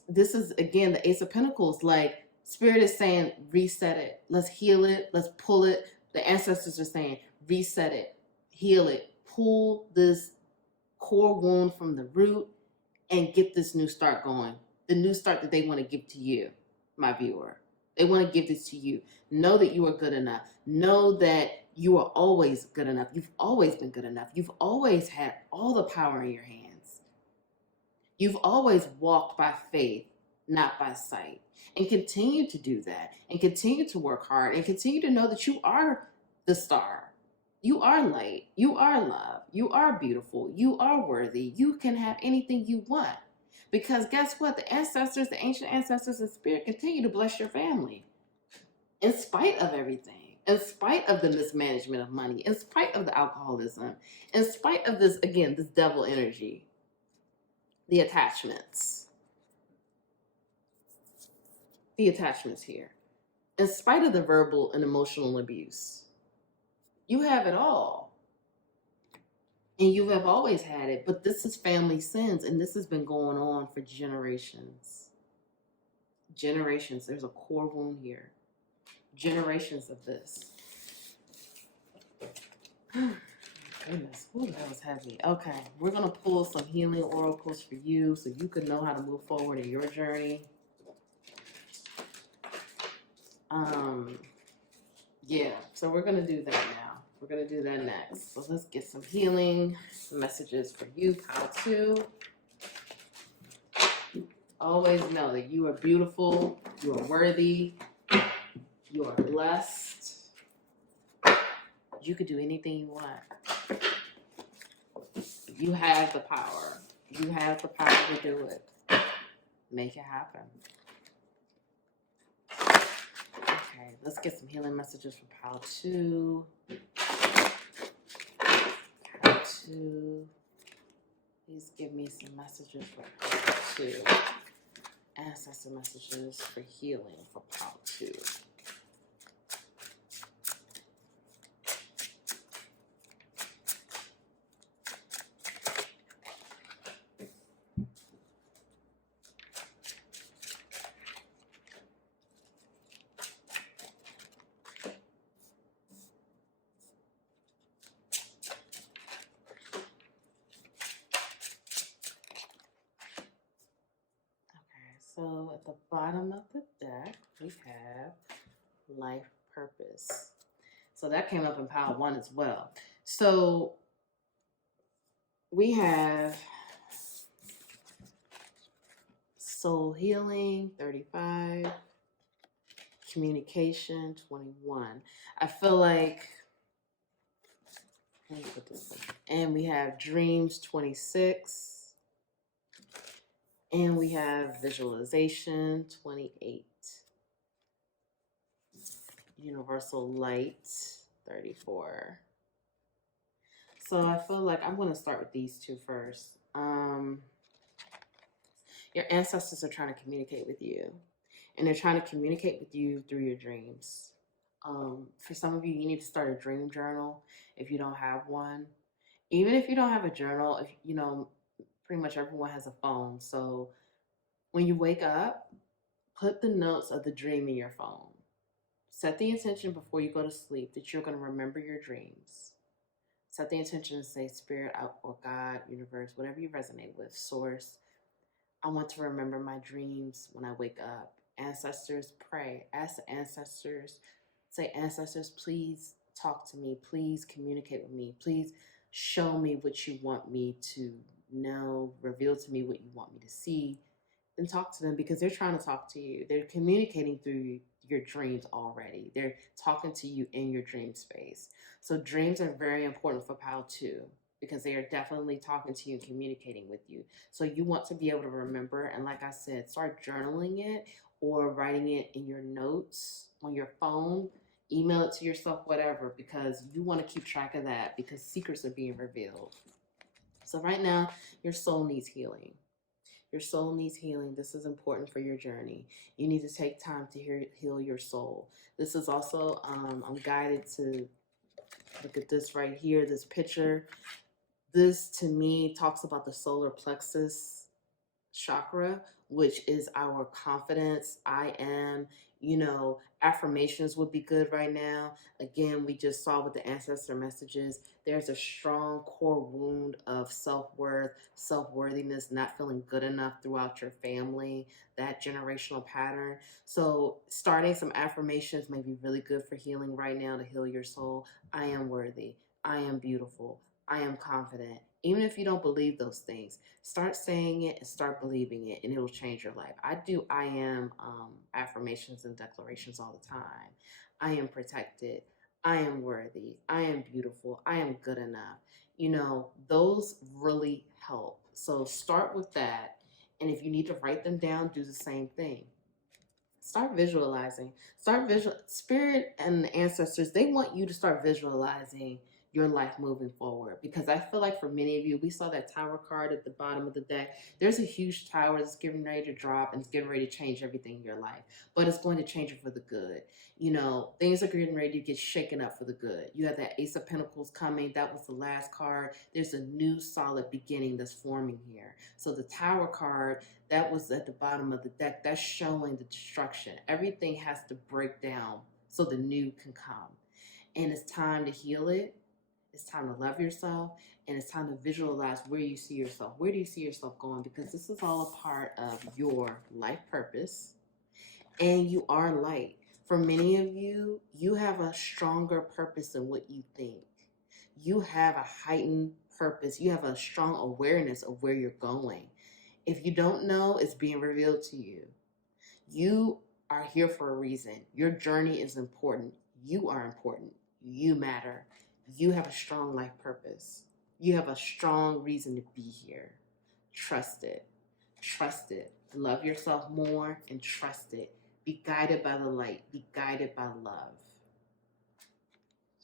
this is, again, the Ace of Pentacles. Like, Spirit is saying, reset it. Let's heal it. Let's pull it. The ancestors are saying, reset it, heal it, pull this core wound from the root, and get this new start going. The new start that they want to give to you, my viewer. They want to give this to you. Know that you are good enough. Know that you are always good enough. You've always been good enough. You've always had all the power in your hands. You've always walked by faith, not by sight. And continue to do that. And continue to work hard. And continue to know that you are the star. You are light. You are love. You are beautiful. You are worthy. You can have anything you want. Because guess what? The ancestors, the ancient ancestors and Spirit continue to bless your family. In spite of everything. In spite of the mismanagement of money. In spite of the alcoholism. In spite of this, again, this devil energy. The attachments. The attachments here. In spite of the verbal and emotional abuse. You have it all. And you have always had it, but this is family sins, and this has been going on for generations. Generations. There's a core wound here. Generations of this. Goodness, ooh, that was heavy. Okay, we're going to pull some healing oracles for you so you can know how to move forward in your journey. Yeah, so we're going to do that now. We're going to do that next. So let's get some healing messages for you, Pile 2. Always know that you are beautiful, you are worthy, you are blessed. You could do anything you want. You have the power. You have the power to do it. Make it happen. Okay, let's get some healing messages for Pile 2. Pile 2. Please give me some messages for Pile 2. Ancestor messages for healing for Pile 2. So at the bottom of the deck, we have life purpose. So that came up in Pile 1 as well. So we have soul healing, 35. Communication, 21. I feel like, let me put this in. And we have dreams, 26. And we have visualization, 28. Universal light, 34. So I feel like I'm going to start with these two first. Your ancestors are trying to communicate with you, and they're trying to communicate with you through your dreams. For some of you, you need to start a dream journal if you don't have one. Even if you don't have a journal, if you know, pretty much everyone has a phone. So when you wake up, put the notes of the dream in your phone. Set the intention before you go to sleep that you're going to remember your dreams. Set the intention to say, Spirit or God, universe, whatever you resonate with, source. I want to remember my dreams when I wake up. Ancestors, pray. Ask the ancestors. Say, ancestors, please talk to me. Please communicate with me. Please show me what you want me to know. Reveal to me what you want me to see. Then talk to them, because they're trying to talk to you. They're communicating through your dreams already. They're talking to you in your dream space. So dreams are very important for PAL 2, because they are definitely talking to you and communicating with you. So you want to be able to remember, and like I said, start journaling it or writing it in your notes on your phone, email it to yourself, whatever, because you want to keep track of that, because secrets are being revealed. So right now, your soul needs healing. Your soul needs healing. This is important for your journey. You need to take time to heal your soul. This is also, I'm guided to look at this right here, this picture. This, to me, talks about the solar plexus chakra, which is our confidence. I am, affirmations would be good right now. Again, we just saw with the ancestor messages, there's a strong core wound of self-worth, self-worthiness, not feeling good enough throughout your family, that generational pattern. So starting some affirmations may be really good for healing right now, to heal your soul. I am worthy. I am beautiful. I am confident. Even if you don't believe those things, start saying it and start believing it, and it will change your life. I do I am affirmations and declarations all the time. I am protected. I am worthy. I am beautiful. I am good enough. Those really help. So start with that. And if you need to write them down, do the same thing. Start visualizing. Spirit and the ancestors, they want you to start visualizing your life moving forward, because I feel like for many of you, we saw that tower card at the bottom of the deck. There's a huge tower that's getting ready to drop, and it's getting ready to change everything in your life, but it's going to change it for the good. Things are getting ready to get shaken up for the good. You have that Ace of Pentacles coming. That was the last card. There's a new solid beginning that's forming here. So the tower card that was at the bottom of the deck, that's showing the destruction. Everything has to break down so the new can come. And it's time to heal it. It's time to love yourself. And it's time to visualize where you see yourself. Where do you see yourself going? Because this is all a part of your life purpose. And you are light. For many of you, you have a stronger purpose than what you think. You have a heightened purpose. You have a strong awareness of where you're going. If you don't know, it's being revealed to you. You are here for a reason. Your journey is important. You are important. You matter. You have a strong life purpose. You have a strong reason to be here. Trust it. Trust it. Love yourself more and trust it. Be guided by the light. Be guided by love.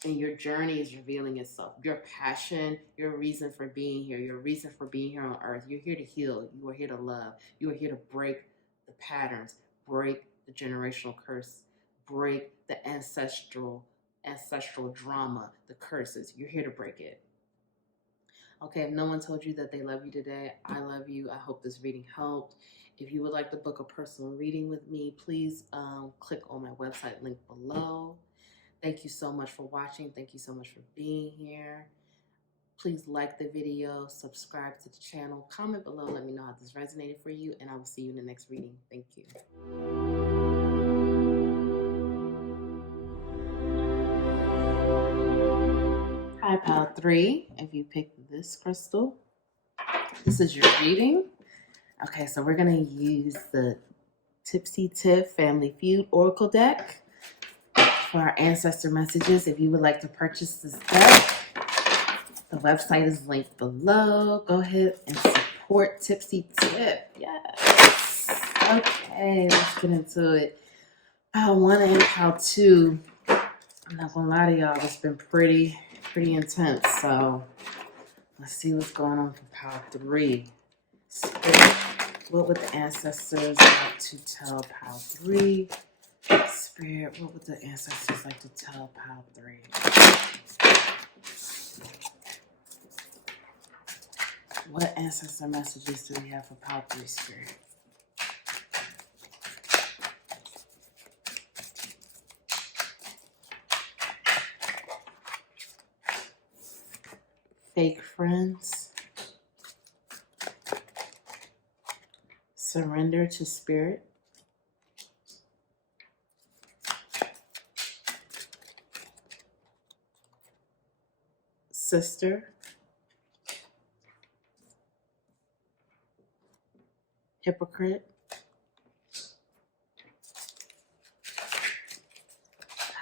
And your journey is revealing itself. Your passion, your reason for being here, your reason for being here on earth. You're here to heal. You are here to love. You are here to break the patterns, break the generational curse, break the ancestral drama, the curses. You're here to break it. Okay, if no one told you that they love you today, I love you. I hope this reading helped. If you would like to book a personal reading with me, please click on my website link below. Thank you so much for watching. Thank you so much for being here. Please like the video, subscribe to the channel, comment below, let me know how this resonated for you, and I will see you in the next reading. Thank you. Hi, Pile 3. If you picked this crystal, this is your reading. Okay, so we're going to use the Tipsy Tiff Family Feud Oracle deck for our ancestor messages. If you would like to purchase this deck, the website is linked below. Go ahead and support Tipsy Tiff. Yes. Okay, let's get into it. Pile 1 and Pile 2. I'm not gonna lie to y'all, it's been pretty intense. So Let's see what's going on for pile 3. Spirit, what would the ancestors like to tell pile 3? Spirit, what would the ancestors like to tell pile 3? What ancestor messages do we have for pile 3, Spirit? Fake friends. Surrender to spirit. Sister. Hypocrite.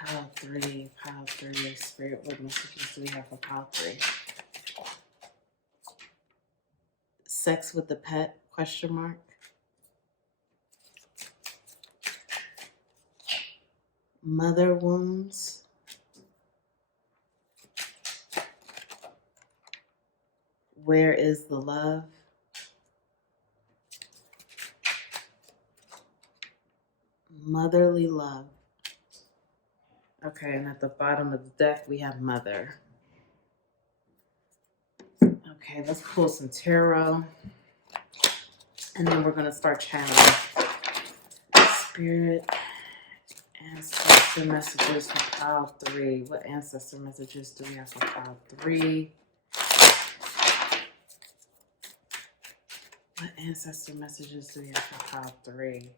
Pile 3, Spirit, what messages do we have for pile 3? Sex with the pet, question mark. Mother wounds. Where is the love? Motherly love. Okay, and at the bottom of the deck, we have mother. Okay, let's pull some tarot. And then we're going to start channeling. Spirit, ancestor messages for pile 3. What ancestor messages do we have for pile 3? What ancestor messages do we have for pile 3?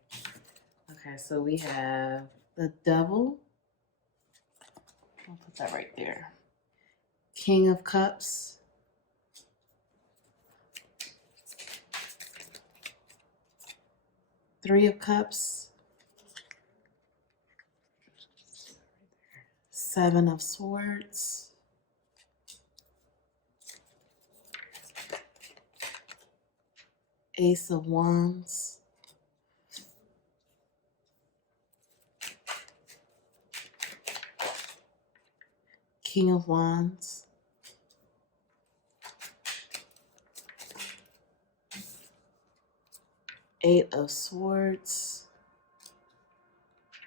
Okay, so we have the devil. I'll put that right there. King of Cups. Three of Cups. Seven of Swords. Ace of Wands. King of Wands. Eight of Swords.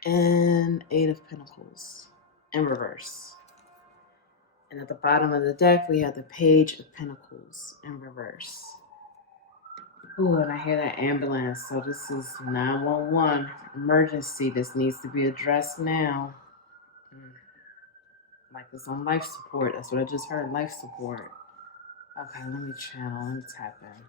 And Eight of Pentacles in reverse. And at the bottom of the deck, we have the Page of Pentacles in reverse. Ooh, and I hear that ambulance. So this is 911 emergency. This needs to be addressed now. Like it's on life support. That's what I just heard, life support. Okay, let me channel. Let me tap in.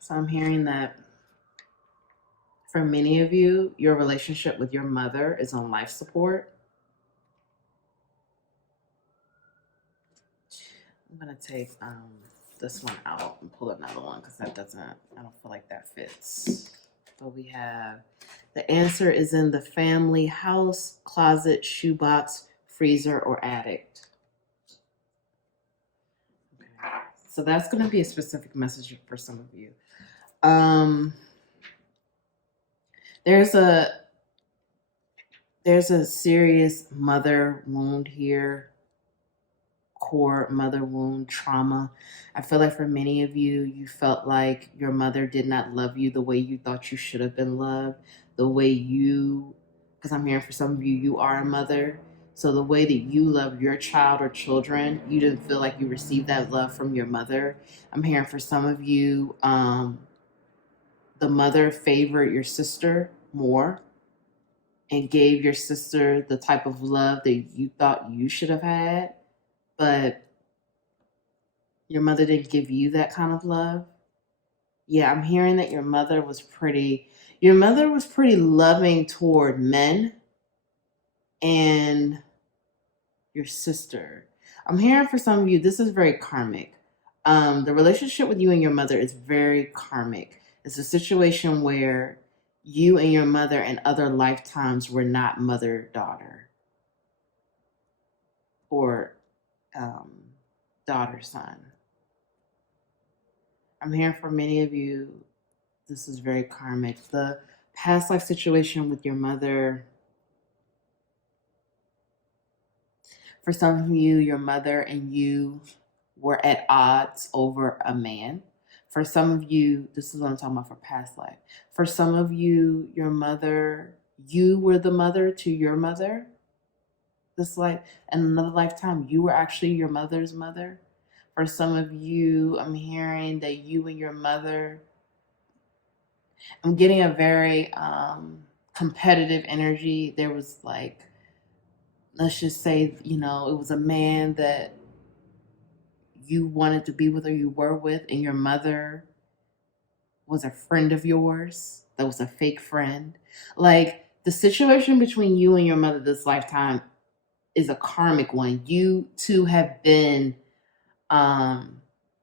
So I'm hearing that for many of you, your relationship with your mother is on life support. I'm going to take this one out and pull another one because I don't feel like that fits. So we have, the answer is in the family, house, closet, shoebox, freezer, or attic. Okay. So that's going to be a specific message for some of you. There's a serious mother wound here. Core mother wound trauma. I feel like for many of you, you felt like your mother did not love you the way you thought you should have been loved, the way you, because I'm hearing for some of you, you are a mother. So the way that you love your child or children, you didn't feel like you received that love from your mother. I'm hearing for some of you, the mother favored your sister more and gave your sister the type of love that you thought you should have had. But your mother didn't give you that kind of love. Yeah, I'm hearing that your mother was pretty loving toward men and your sister. I'm hearing for some of you, this is very karmic. The relationship with you and your mother is very karmic. It's a situation where you and your mother in other lifetimes were not mother-daughter or daughter-son. I'm hearing for many of you, this is very karmic. The past life situation with your mother. For some of you, your mother and you were at odds over a man. For some of you, this is what I'm talking about for past life. For some of you, your mother, you were the mother to your mother. This life, in another lifetime, you were actually your mother's mother. For some of you, I'm hearing that you and your mother, I'm getting a very competitive energy. There was like, let's just say, it was a man that you wanted to be with or you were with, and your mother was a friend of yours that was a fake friend. Like the situation between you and your mother this lifetime is a karmic one. You two have been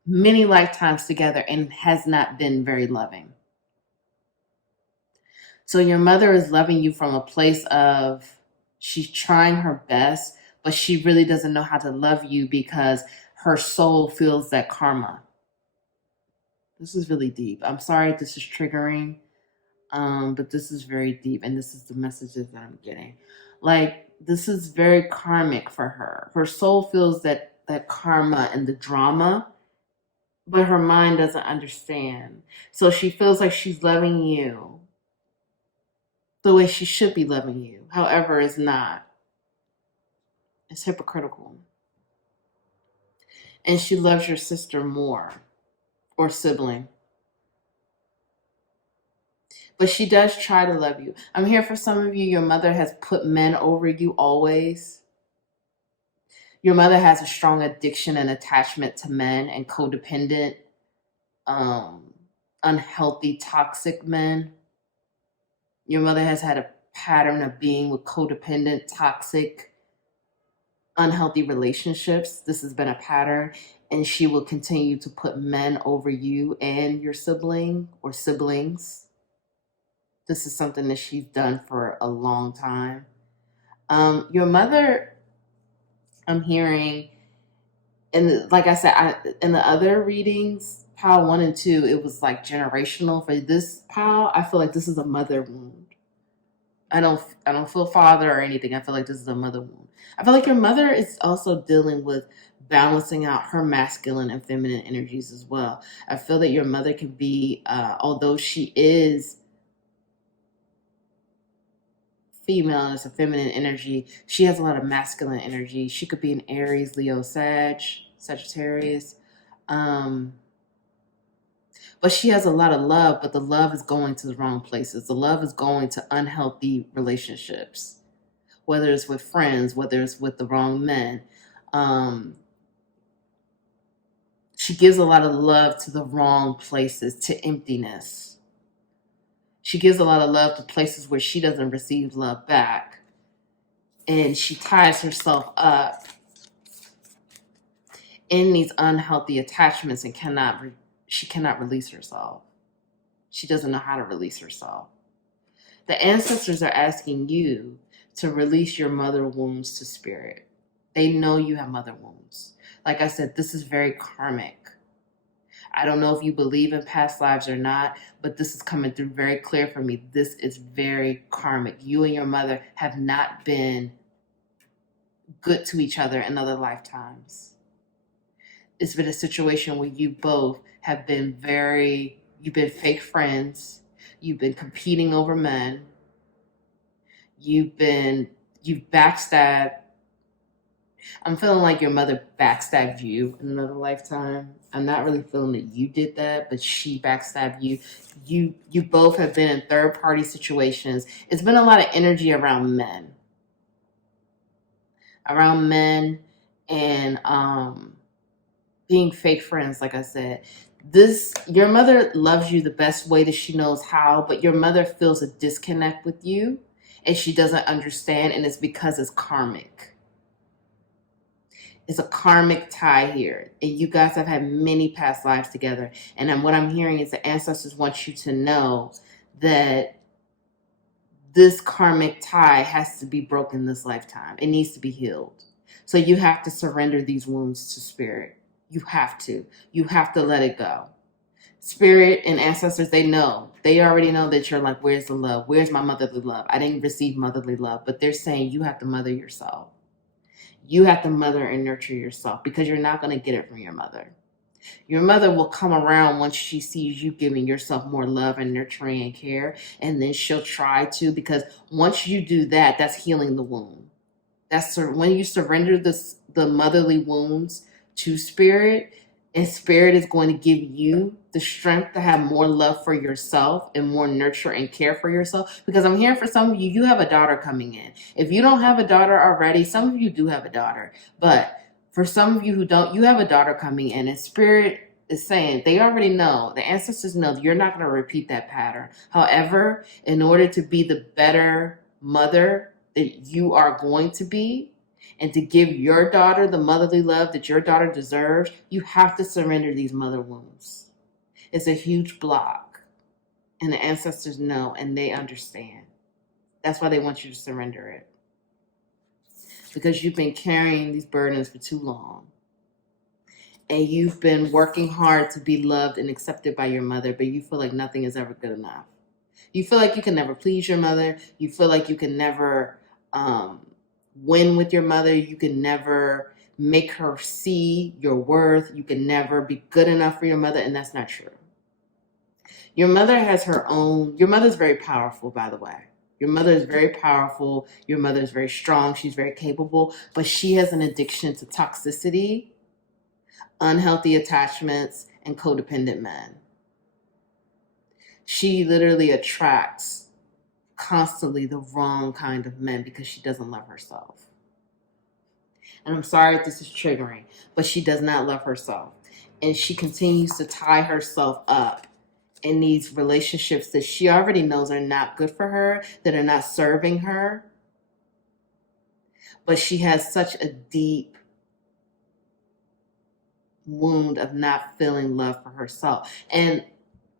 many lifetimes together and has not been very loving. So your mother is loving you from a place of she's trying her best, but she really doesn't know how to love you because her soul feels that karma. This is really deep. I'm sorry if this is triggering, but this is very deep, and this is the messages that I'm getting. Like, this is very karmic for her. Her soul feels that karma and the drama, but her mind doesn't understand. So she feels like she's loving you the way she should be loving you. However, it's not. It's hypocritical. And she loves your sister more, or sibling. But she does try to love you. I'm here for some of you. Your mother has put men over you always. Your mother has a strong addiction and attachment to men and codependent, unhealthy, toxic men. Your mother has had a pattern of being with codependent, toxic, unhealthy relationships. This has been a pattern, and she will continue to put men over you and your sibling or siblings. This is something that she's done for a long time. Your mother, I'm hearing, and like I said, in the other readings, pile 1 and 2, it was like generational. For this pile, I feel like this is a mother wound. I don't feel father or anything. I feel like this is a mother wound. I feel like your mother is also dealing with balancing out her masculine and feminine energies as well. I feel that your mother can be, although she is female and it's a feminine energy, she has a lot of masculine energy. She could be an Aries, Leo, Sagittarius. But she has a lot of love, but the love is going to the wrong places. The love is going to unhealthy relationships, whether it's with friends, whether it's with the wrong men. She gives a lot of love to the wrong places, to emptiness. She gives a lot of love to places where she doesn't receive love back. And she ties herself up in these unhealthy attachments and she cannot release herself. She doesn't know how to release herself. The ancestors are asking you to release your mother wounds to spirit. They know you have mother wounds. Like I said, this is very karmic. I don't know if you believe in past lives or not, but this is coming through very clear for me. This is very karmic. You and your mother have not been good to each other in other lifetimes. It's been a situation where you both have been you've been fake friends. You've been competing over men. You've backstabbed. I'm feeling like your mother backstabbed you in another lifetime. I'm not really feeling that you did that, but she backstabbed you. You both have been in third party situations. It's been a lot of energy around men. And being fake friends, like I said. Your mother loves you the best way that she knows how, but your mother feels a disconnect with you and she doesn't understand, and it's because it's karmic. It's a karmic tie here. And you guys have had many past lives together. And then what I'm hearing is the ancestors want you to know that this karmic tie has to be broken this lifetime. It needs to be healed. So you have to surrender these wounds to spirit. You have to. You have to let it go. Spirit and ancestors, they know. They already know that you're like, where's the love? Where's my motherly love? I didn't receive motherly love, but they're saying you have to mother yourself. You have to mother and nurture yourself because you're not going to get it from your mother. Your mother will come around once she sees you giving yourself more love and nurturing and care, and then she'll try to, because once you do that, that's healing the wound. That's when you surrender the motherly wounds to spirit, and spirit is going to give you the strength to have more love for yourself and more nurture and care for yourself. Because I'm hearing for some of you, you have a daughter coming in. If you don't have a daughter already, some of you do have a daughter. But for some of you who don't, you have a daughter coming in, and spirit is saying they already know, the ancestors know you're not going to repeat that pattern. However, in order to be the better mother that you are going to be, and to give your daughter the motherly love that your daughter deserves, you have to surrender these mother wounds. It's a huge block, and the ancestors know and they understand. That's why they want you to surrender it, because you've been carrying these burdens for too long, and you've been working hard to be loved and accepted by your mother, but you feel like nothing is ever good enough. You feel like you can never please your mother. You feel like you can never win with your mother. You can never make her see your worth. You can never be good enough for your mother, and that's not true. Your mother has her own. Your mother's very powerful, by the way. Your mother is very powerful. Your mother is very strong. She's very capable, but she has an addiction to toxicity, unhealthy attachments, and codependent men. She literally attracts constantly the wrong kind of men because she doesn't love herself. And I'm sorry if this is triggering, but she does not love herself. And she continues to tie herself up in these relationships that she already knows are not good for her, that are not serving her. But she has such a deep wound of not feeling love for herself. And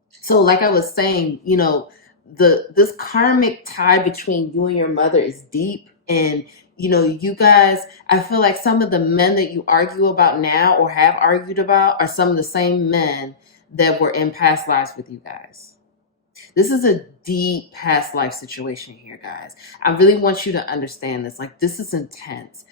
so, like I was saying, you know, this karmic tie between you and your mother is deep. And, you know, you guys, I feel like some of the men that you argue about now or have argued about are some of the same men that were in past lives with you guys. This is a deep past life situation here, guys. I really want you to understand this. Like, this is intense.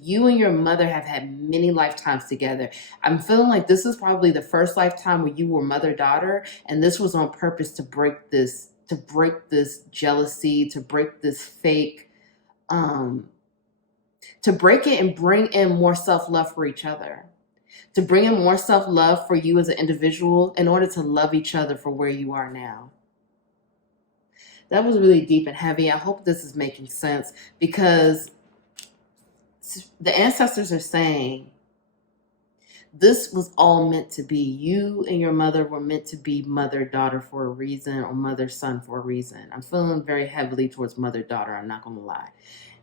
You and your mother have had many lifetimes together. I'm feeling like this is probably the first lifetime where you were mother-daughter, and this was on purpose to break this jealousy, to break this fake, to break it and bring in more self-love for each other, to bring in more self-love for you as an individual in order to love each other for where you are now. That was really deep and heavy. I hope this is making sense, because the ancestors are saying this was all meant to be. You and your mother were meant to be mother-daughter for a reason, or mother-son for a reason. I'm feeling very heavily towards mother-daughter, I'm not going to lie.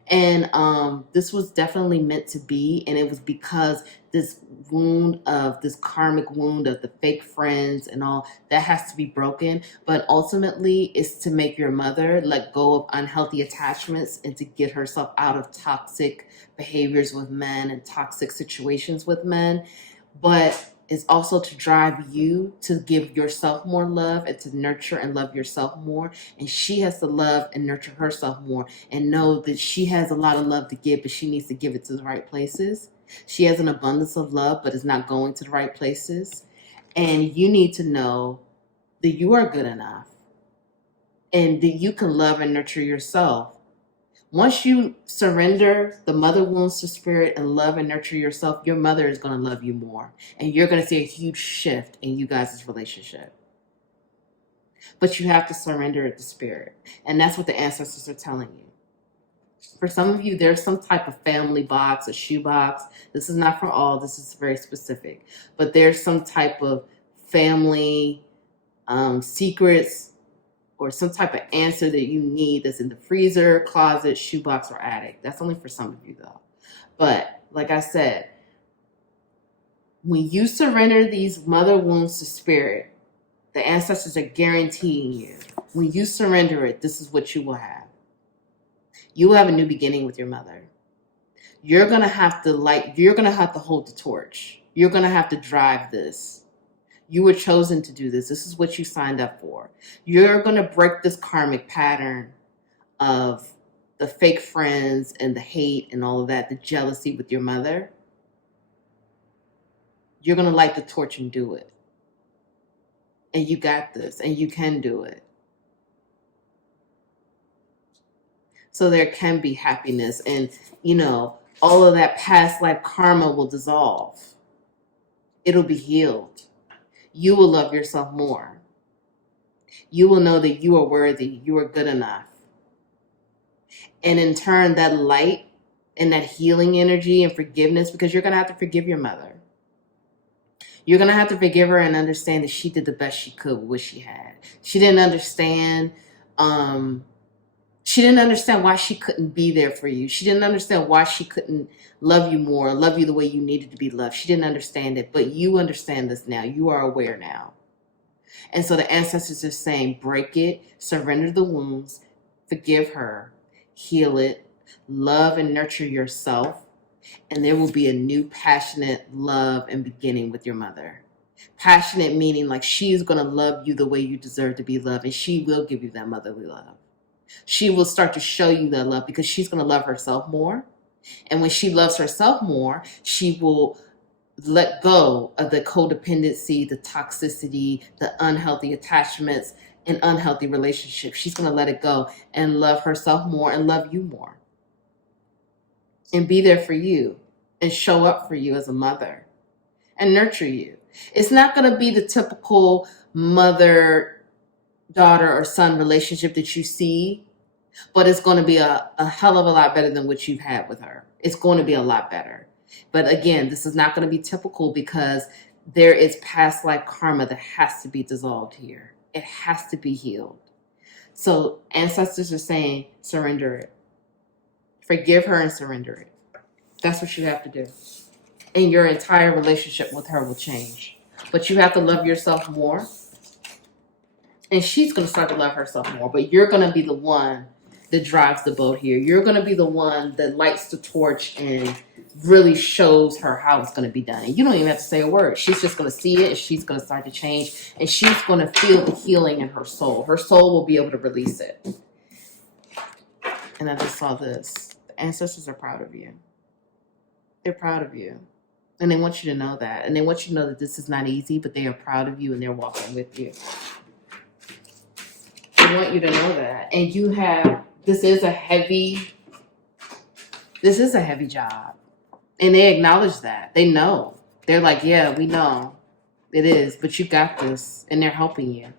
And this was definitely meant to be, and it was because this wound of this karmic wound of the fake friends and all that has to be broken. But ultimately, it's to make your mother let go of unhealthy attachments and to get herself out of toxic behaviors with men and toxic situations with men. But it's also to drive you to give yourself more love and to nurture and love yourself more. And she has to love and nurture herself more and know that she has a lot of love to give, but she needs to give it to the right places. She has an abundance of love, but is not going to the right places. And you need to know that you are good enough and that you can love and nurture yourself. Once you surrender the mother wounds to spirit and love and nurture yourself, your mother is going to love you more. And you're going to see a huge shift in you guys' relationship. But you have to surrender it to spirit. And that's what the ancestors are telling you. For some of you, there's some type of family box, a shoe box. This is not for all. This is very specific. But there's some type of family secrets, or some type of answer that you need that's in the freezer, closet, shoebox, or attic. That's only for some of you, though. But like I said, when you surrender these mother wounds to spirit, the ancestors are guaranteeing you, when you surrender it, this is what you will have. You will have a new beginning with your mother. You're going to have to hold the torch. You're going to have to drive this. You were chosen to do this. This is what you signed up for. You're going to break this karmic pattern of the fake friends and the hate and all of that, the jealousy with your mother. You're going to light the torch and do it. And you got this, and you can do it. So there can be happiness, and, you know, all of that past life karma will dissolve. It'll be healed. You will love yourself more. You will know that you are worthy. You are good enough. And in turn, that light and that healing energy and forgiveness, because you're going to have to forgive your mother. You're going to have to forgive her and understand that she did the best she could with what she had. She didn't understand. She didn't understand why she couldn't be there for you. She didn't understand why she couldn't love you more, love you the way you needed to be loved. She didn't understand it, but you understand this now. You are aware now. And so the ancestors are saying, break it, surrender the wounds, forgive her, heal it, love and nurture yourself, and there will be a new passionate love and beginning with your mother. Passionate meaning like she's going to love you the way you deserve to be loved, and she will give you that motherly love. She will start to show you that love because she's going to love herself more. And when she loves herself more, she will let go of the codependency, the toxicity, the unhealthy attachments, and unhealthy relationships. She's going to let it go and love herself more and love you more. And be there for you and show up for you as a mother and nurture you. It's not going to be the typical mother, daughter, or son relationship that you see, but it's going to be a hell of a lot better than what you've had with her. It's going to be a lot better. But again, this is not going to be typical because there is past life karma that has to be dissolved here. It has to be healed. So ancestors are saying, surrender it. Forgive her and surrender it. That's what you have to do. And your entire relationship with her will change. But you have to love yourself more. And she's going to start to love herself more. But you're going to be the one that drives the boat here. You're going to be the one that lights the torch and really shows her how it's going to be done. And you don't even have to say a word. She's just going to see it, and she's going to start to change. And she's going to feel the healing in her soul. Her soul will be able to release it. And I just saw this. The ancestors are proud of you. They're proud of you. And they want you to know that. And they want you to know that this is not easy, but they are proud of you and they're walking with you. They want you to know that. And you have, this is a heavy job. And they acknowledge that. They know. They're like, yeah, we know. It is, but you got this. And they're helping you.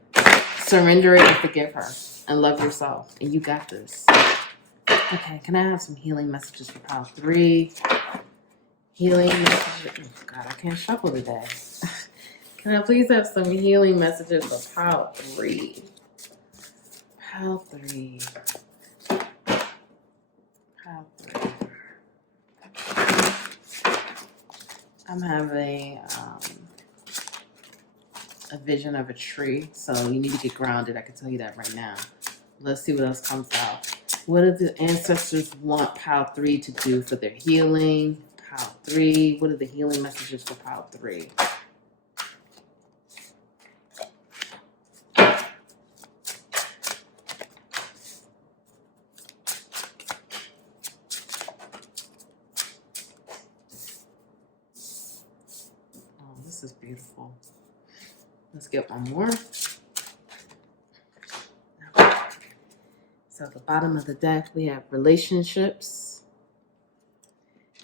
Surrender it and forgive her. And love yourself. And you got this. Okay, can I have some healing messages for pile 3? Healing messages. Oh God, I can't shuffle today. Can I please have some healing messages for pile 3? Pile 3. Pile 3. I'm having a vision of a tree, so you need to get grounded. I can tell you that right now. Let's see what else comes out. What do the ancestors want pile 3 to do for their healing? Pile 3. What are the healing messages for pile 3? Oh, this is beautiful. Let's get one more. So at the bottom of the deck, we have relationships.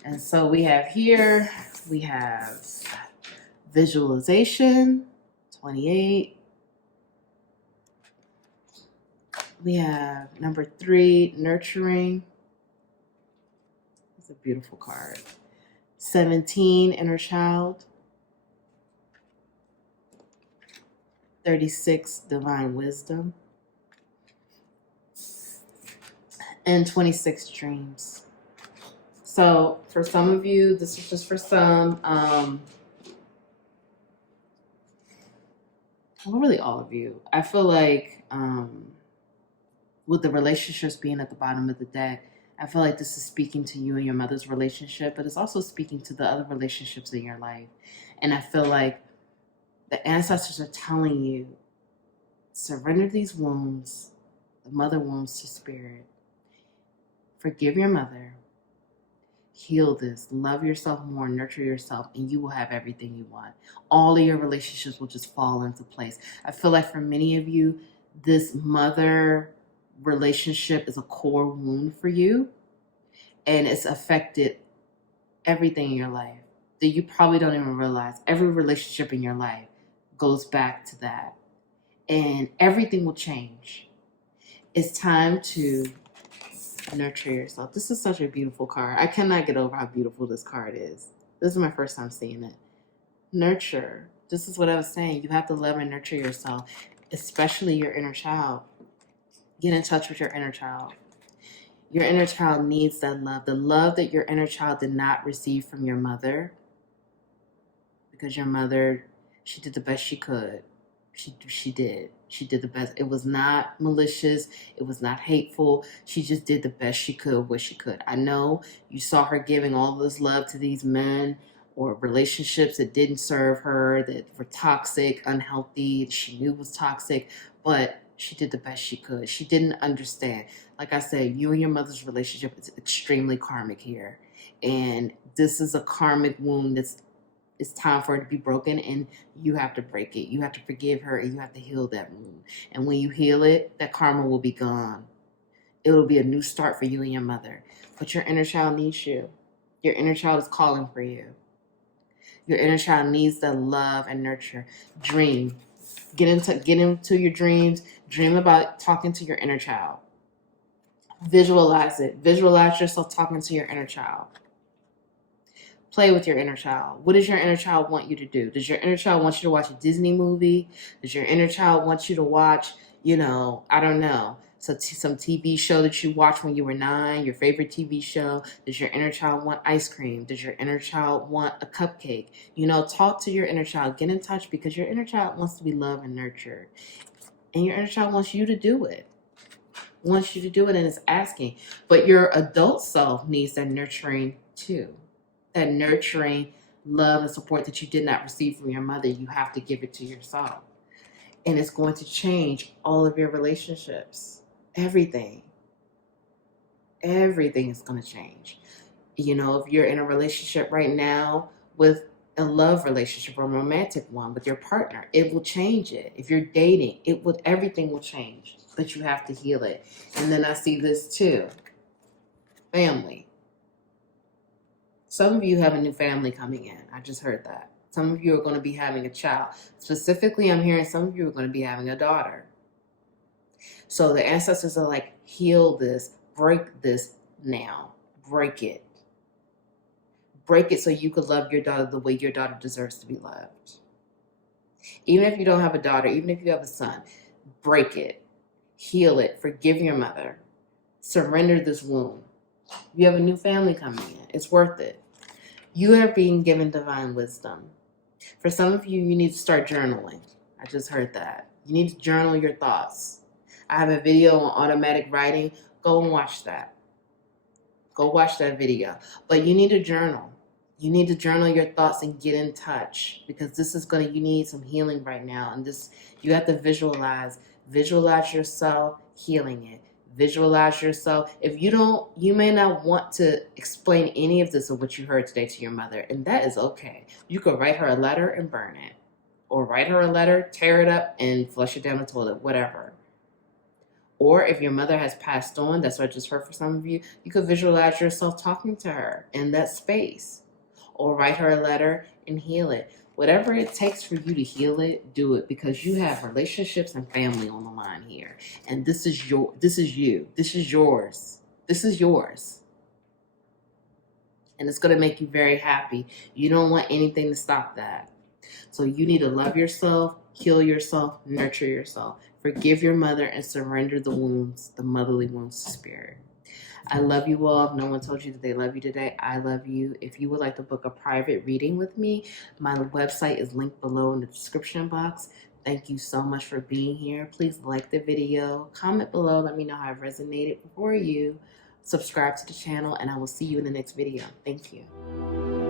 And so we have here, we have visualization, 28. We have number 3, nurturing. It's a beautiful card. 17, inner child. 36, divine wisdom. And 26, dreams. So for some of you, this is just for some, well, really all of you. I feel like with the relationships being at the bottom of the deck, I feel like this is speaking to you and your mother's relationship, but it's also speaking to the other relationships in your life. And I feel like The ancestors are telling you, surrender these wounds, the mother wounds, to spirit. Forgive your mother. Heal this. Love yourself more. Nurture yourself, and you will have everything you want. All of your relationships will just fall into place. I feel like for many of you, this mother relationship is a core wound for you, and it's affected everything in your life that you probably don't even realize. Every relationship in your life goes back to that, and everything will change. It's time to nurture yourself. This is such a beautiful card. I cannot get over how beautiful this card is. This is my first time seeing it. Nurture. This is what I was saying. You have to love and nurture yourself, especially your inner child. Get in touch with your inner child. Your inner child needs that love. The love that your inner child did not receive from your mother, because your mother, she did the best she could. She did the best. It was not malicious. It was not hateful. She just did the best she could, what she could. I know you saw her giving all this love to these men or relationships that didn't serve her, that were toxic, unhealthy, she knew was toxic, but she did the best she could. She didn't understand. Like I said, you and your mother's relationship is extremely karmic here. And this is a karmic wound that's, it's time for it to be broken, and you have to break it. You have to forgive her, and you have to heal that wound. And when you heal it, that karma will be gone. It will be a new start for you and your mother. But your inner child needs you. Your inner child is calling for you. Your inner child needs that love and nurture. Dream. Get into your dreams. Dream about talking to your inner child. Visualize it. Visualize yourself talking to your inner child. Play with your inner child. What does your inner child want you to do? Does your inner child want you to watch a Disney movie? Does your inner child want you to watch, I don't know, some TV show that you watched when you were 9, your favorite TV show? Does your inner child want ice cream? Does your inner child want a cupcake? Talk to your inner child. Get in touch, because your inner child wants to be loved and nurtured. And your inner child wants you to do it. Wants you to do it and is asking. But your adult self needs that nurturing too. That nurturing love and support that you did not receive from your mother. You have to give it to yourself. And it's going to change all of your relationships. Everything. Everything is going to change. If you're in a relationship right now with a love relationship or a romantic one with your partner, it will change it. If you're dating, everything will change. But you have to heal it. And then I see this too. Family. Some of you have a new family coming in. I just heard that. Some of you are going to be having a child. Specifically, I'm hearing some of you are going to be having a daughter. So the ancestors are like, heal this, break this now. Break it. Break it so you could love your daughter the way your daughter deserves to be loved. Even if you don't have a daughter, even if you have a son, break it. Heal it. Forgive your mother. Surrender this wound. You have a new family coming in. It's worth it. You are being given divine wisdom. For some of you, you need to start journaling. I just heard that. You need to journal your thoughts. I have a video on automatic writing. Go and watch that. Go watch that video. But you need to journal. You need to journal your thoughts and get in touch, because you need some healing right now. And you have to visualize yourself healing it. Visualize yourself. If you don't, you may not want to explain any of this or what you heard today to your mother, and that is okay. You could write her a letter and burn it, or write her a letter, tear it up, and flush it down the toilet, whatever. Or if your mother has passed on, that's what I just heard for some of you, you could visualize yourself talking to her in that space, or write her a letter and heal it. Whatever it takes for you to heal it, do it, because you have relationships and family on the line here. And this is yours. This is yours. And it's going to make you very happy. You don't want anything to stop that. So you need to love yourself, heal yourself, nurture yourself. Forgive your mother and surrender the wounds, the motherly wounds to spirit. I love you all. If no one told you that they love you today, I love you. If you would like to book a private reading with me, my website is linked below in the description box. Thank you so much for being here. Please like the video, comment below, let me know how it resonated for you. Subscribe to the channel, and I will see you in the next video. Thank you.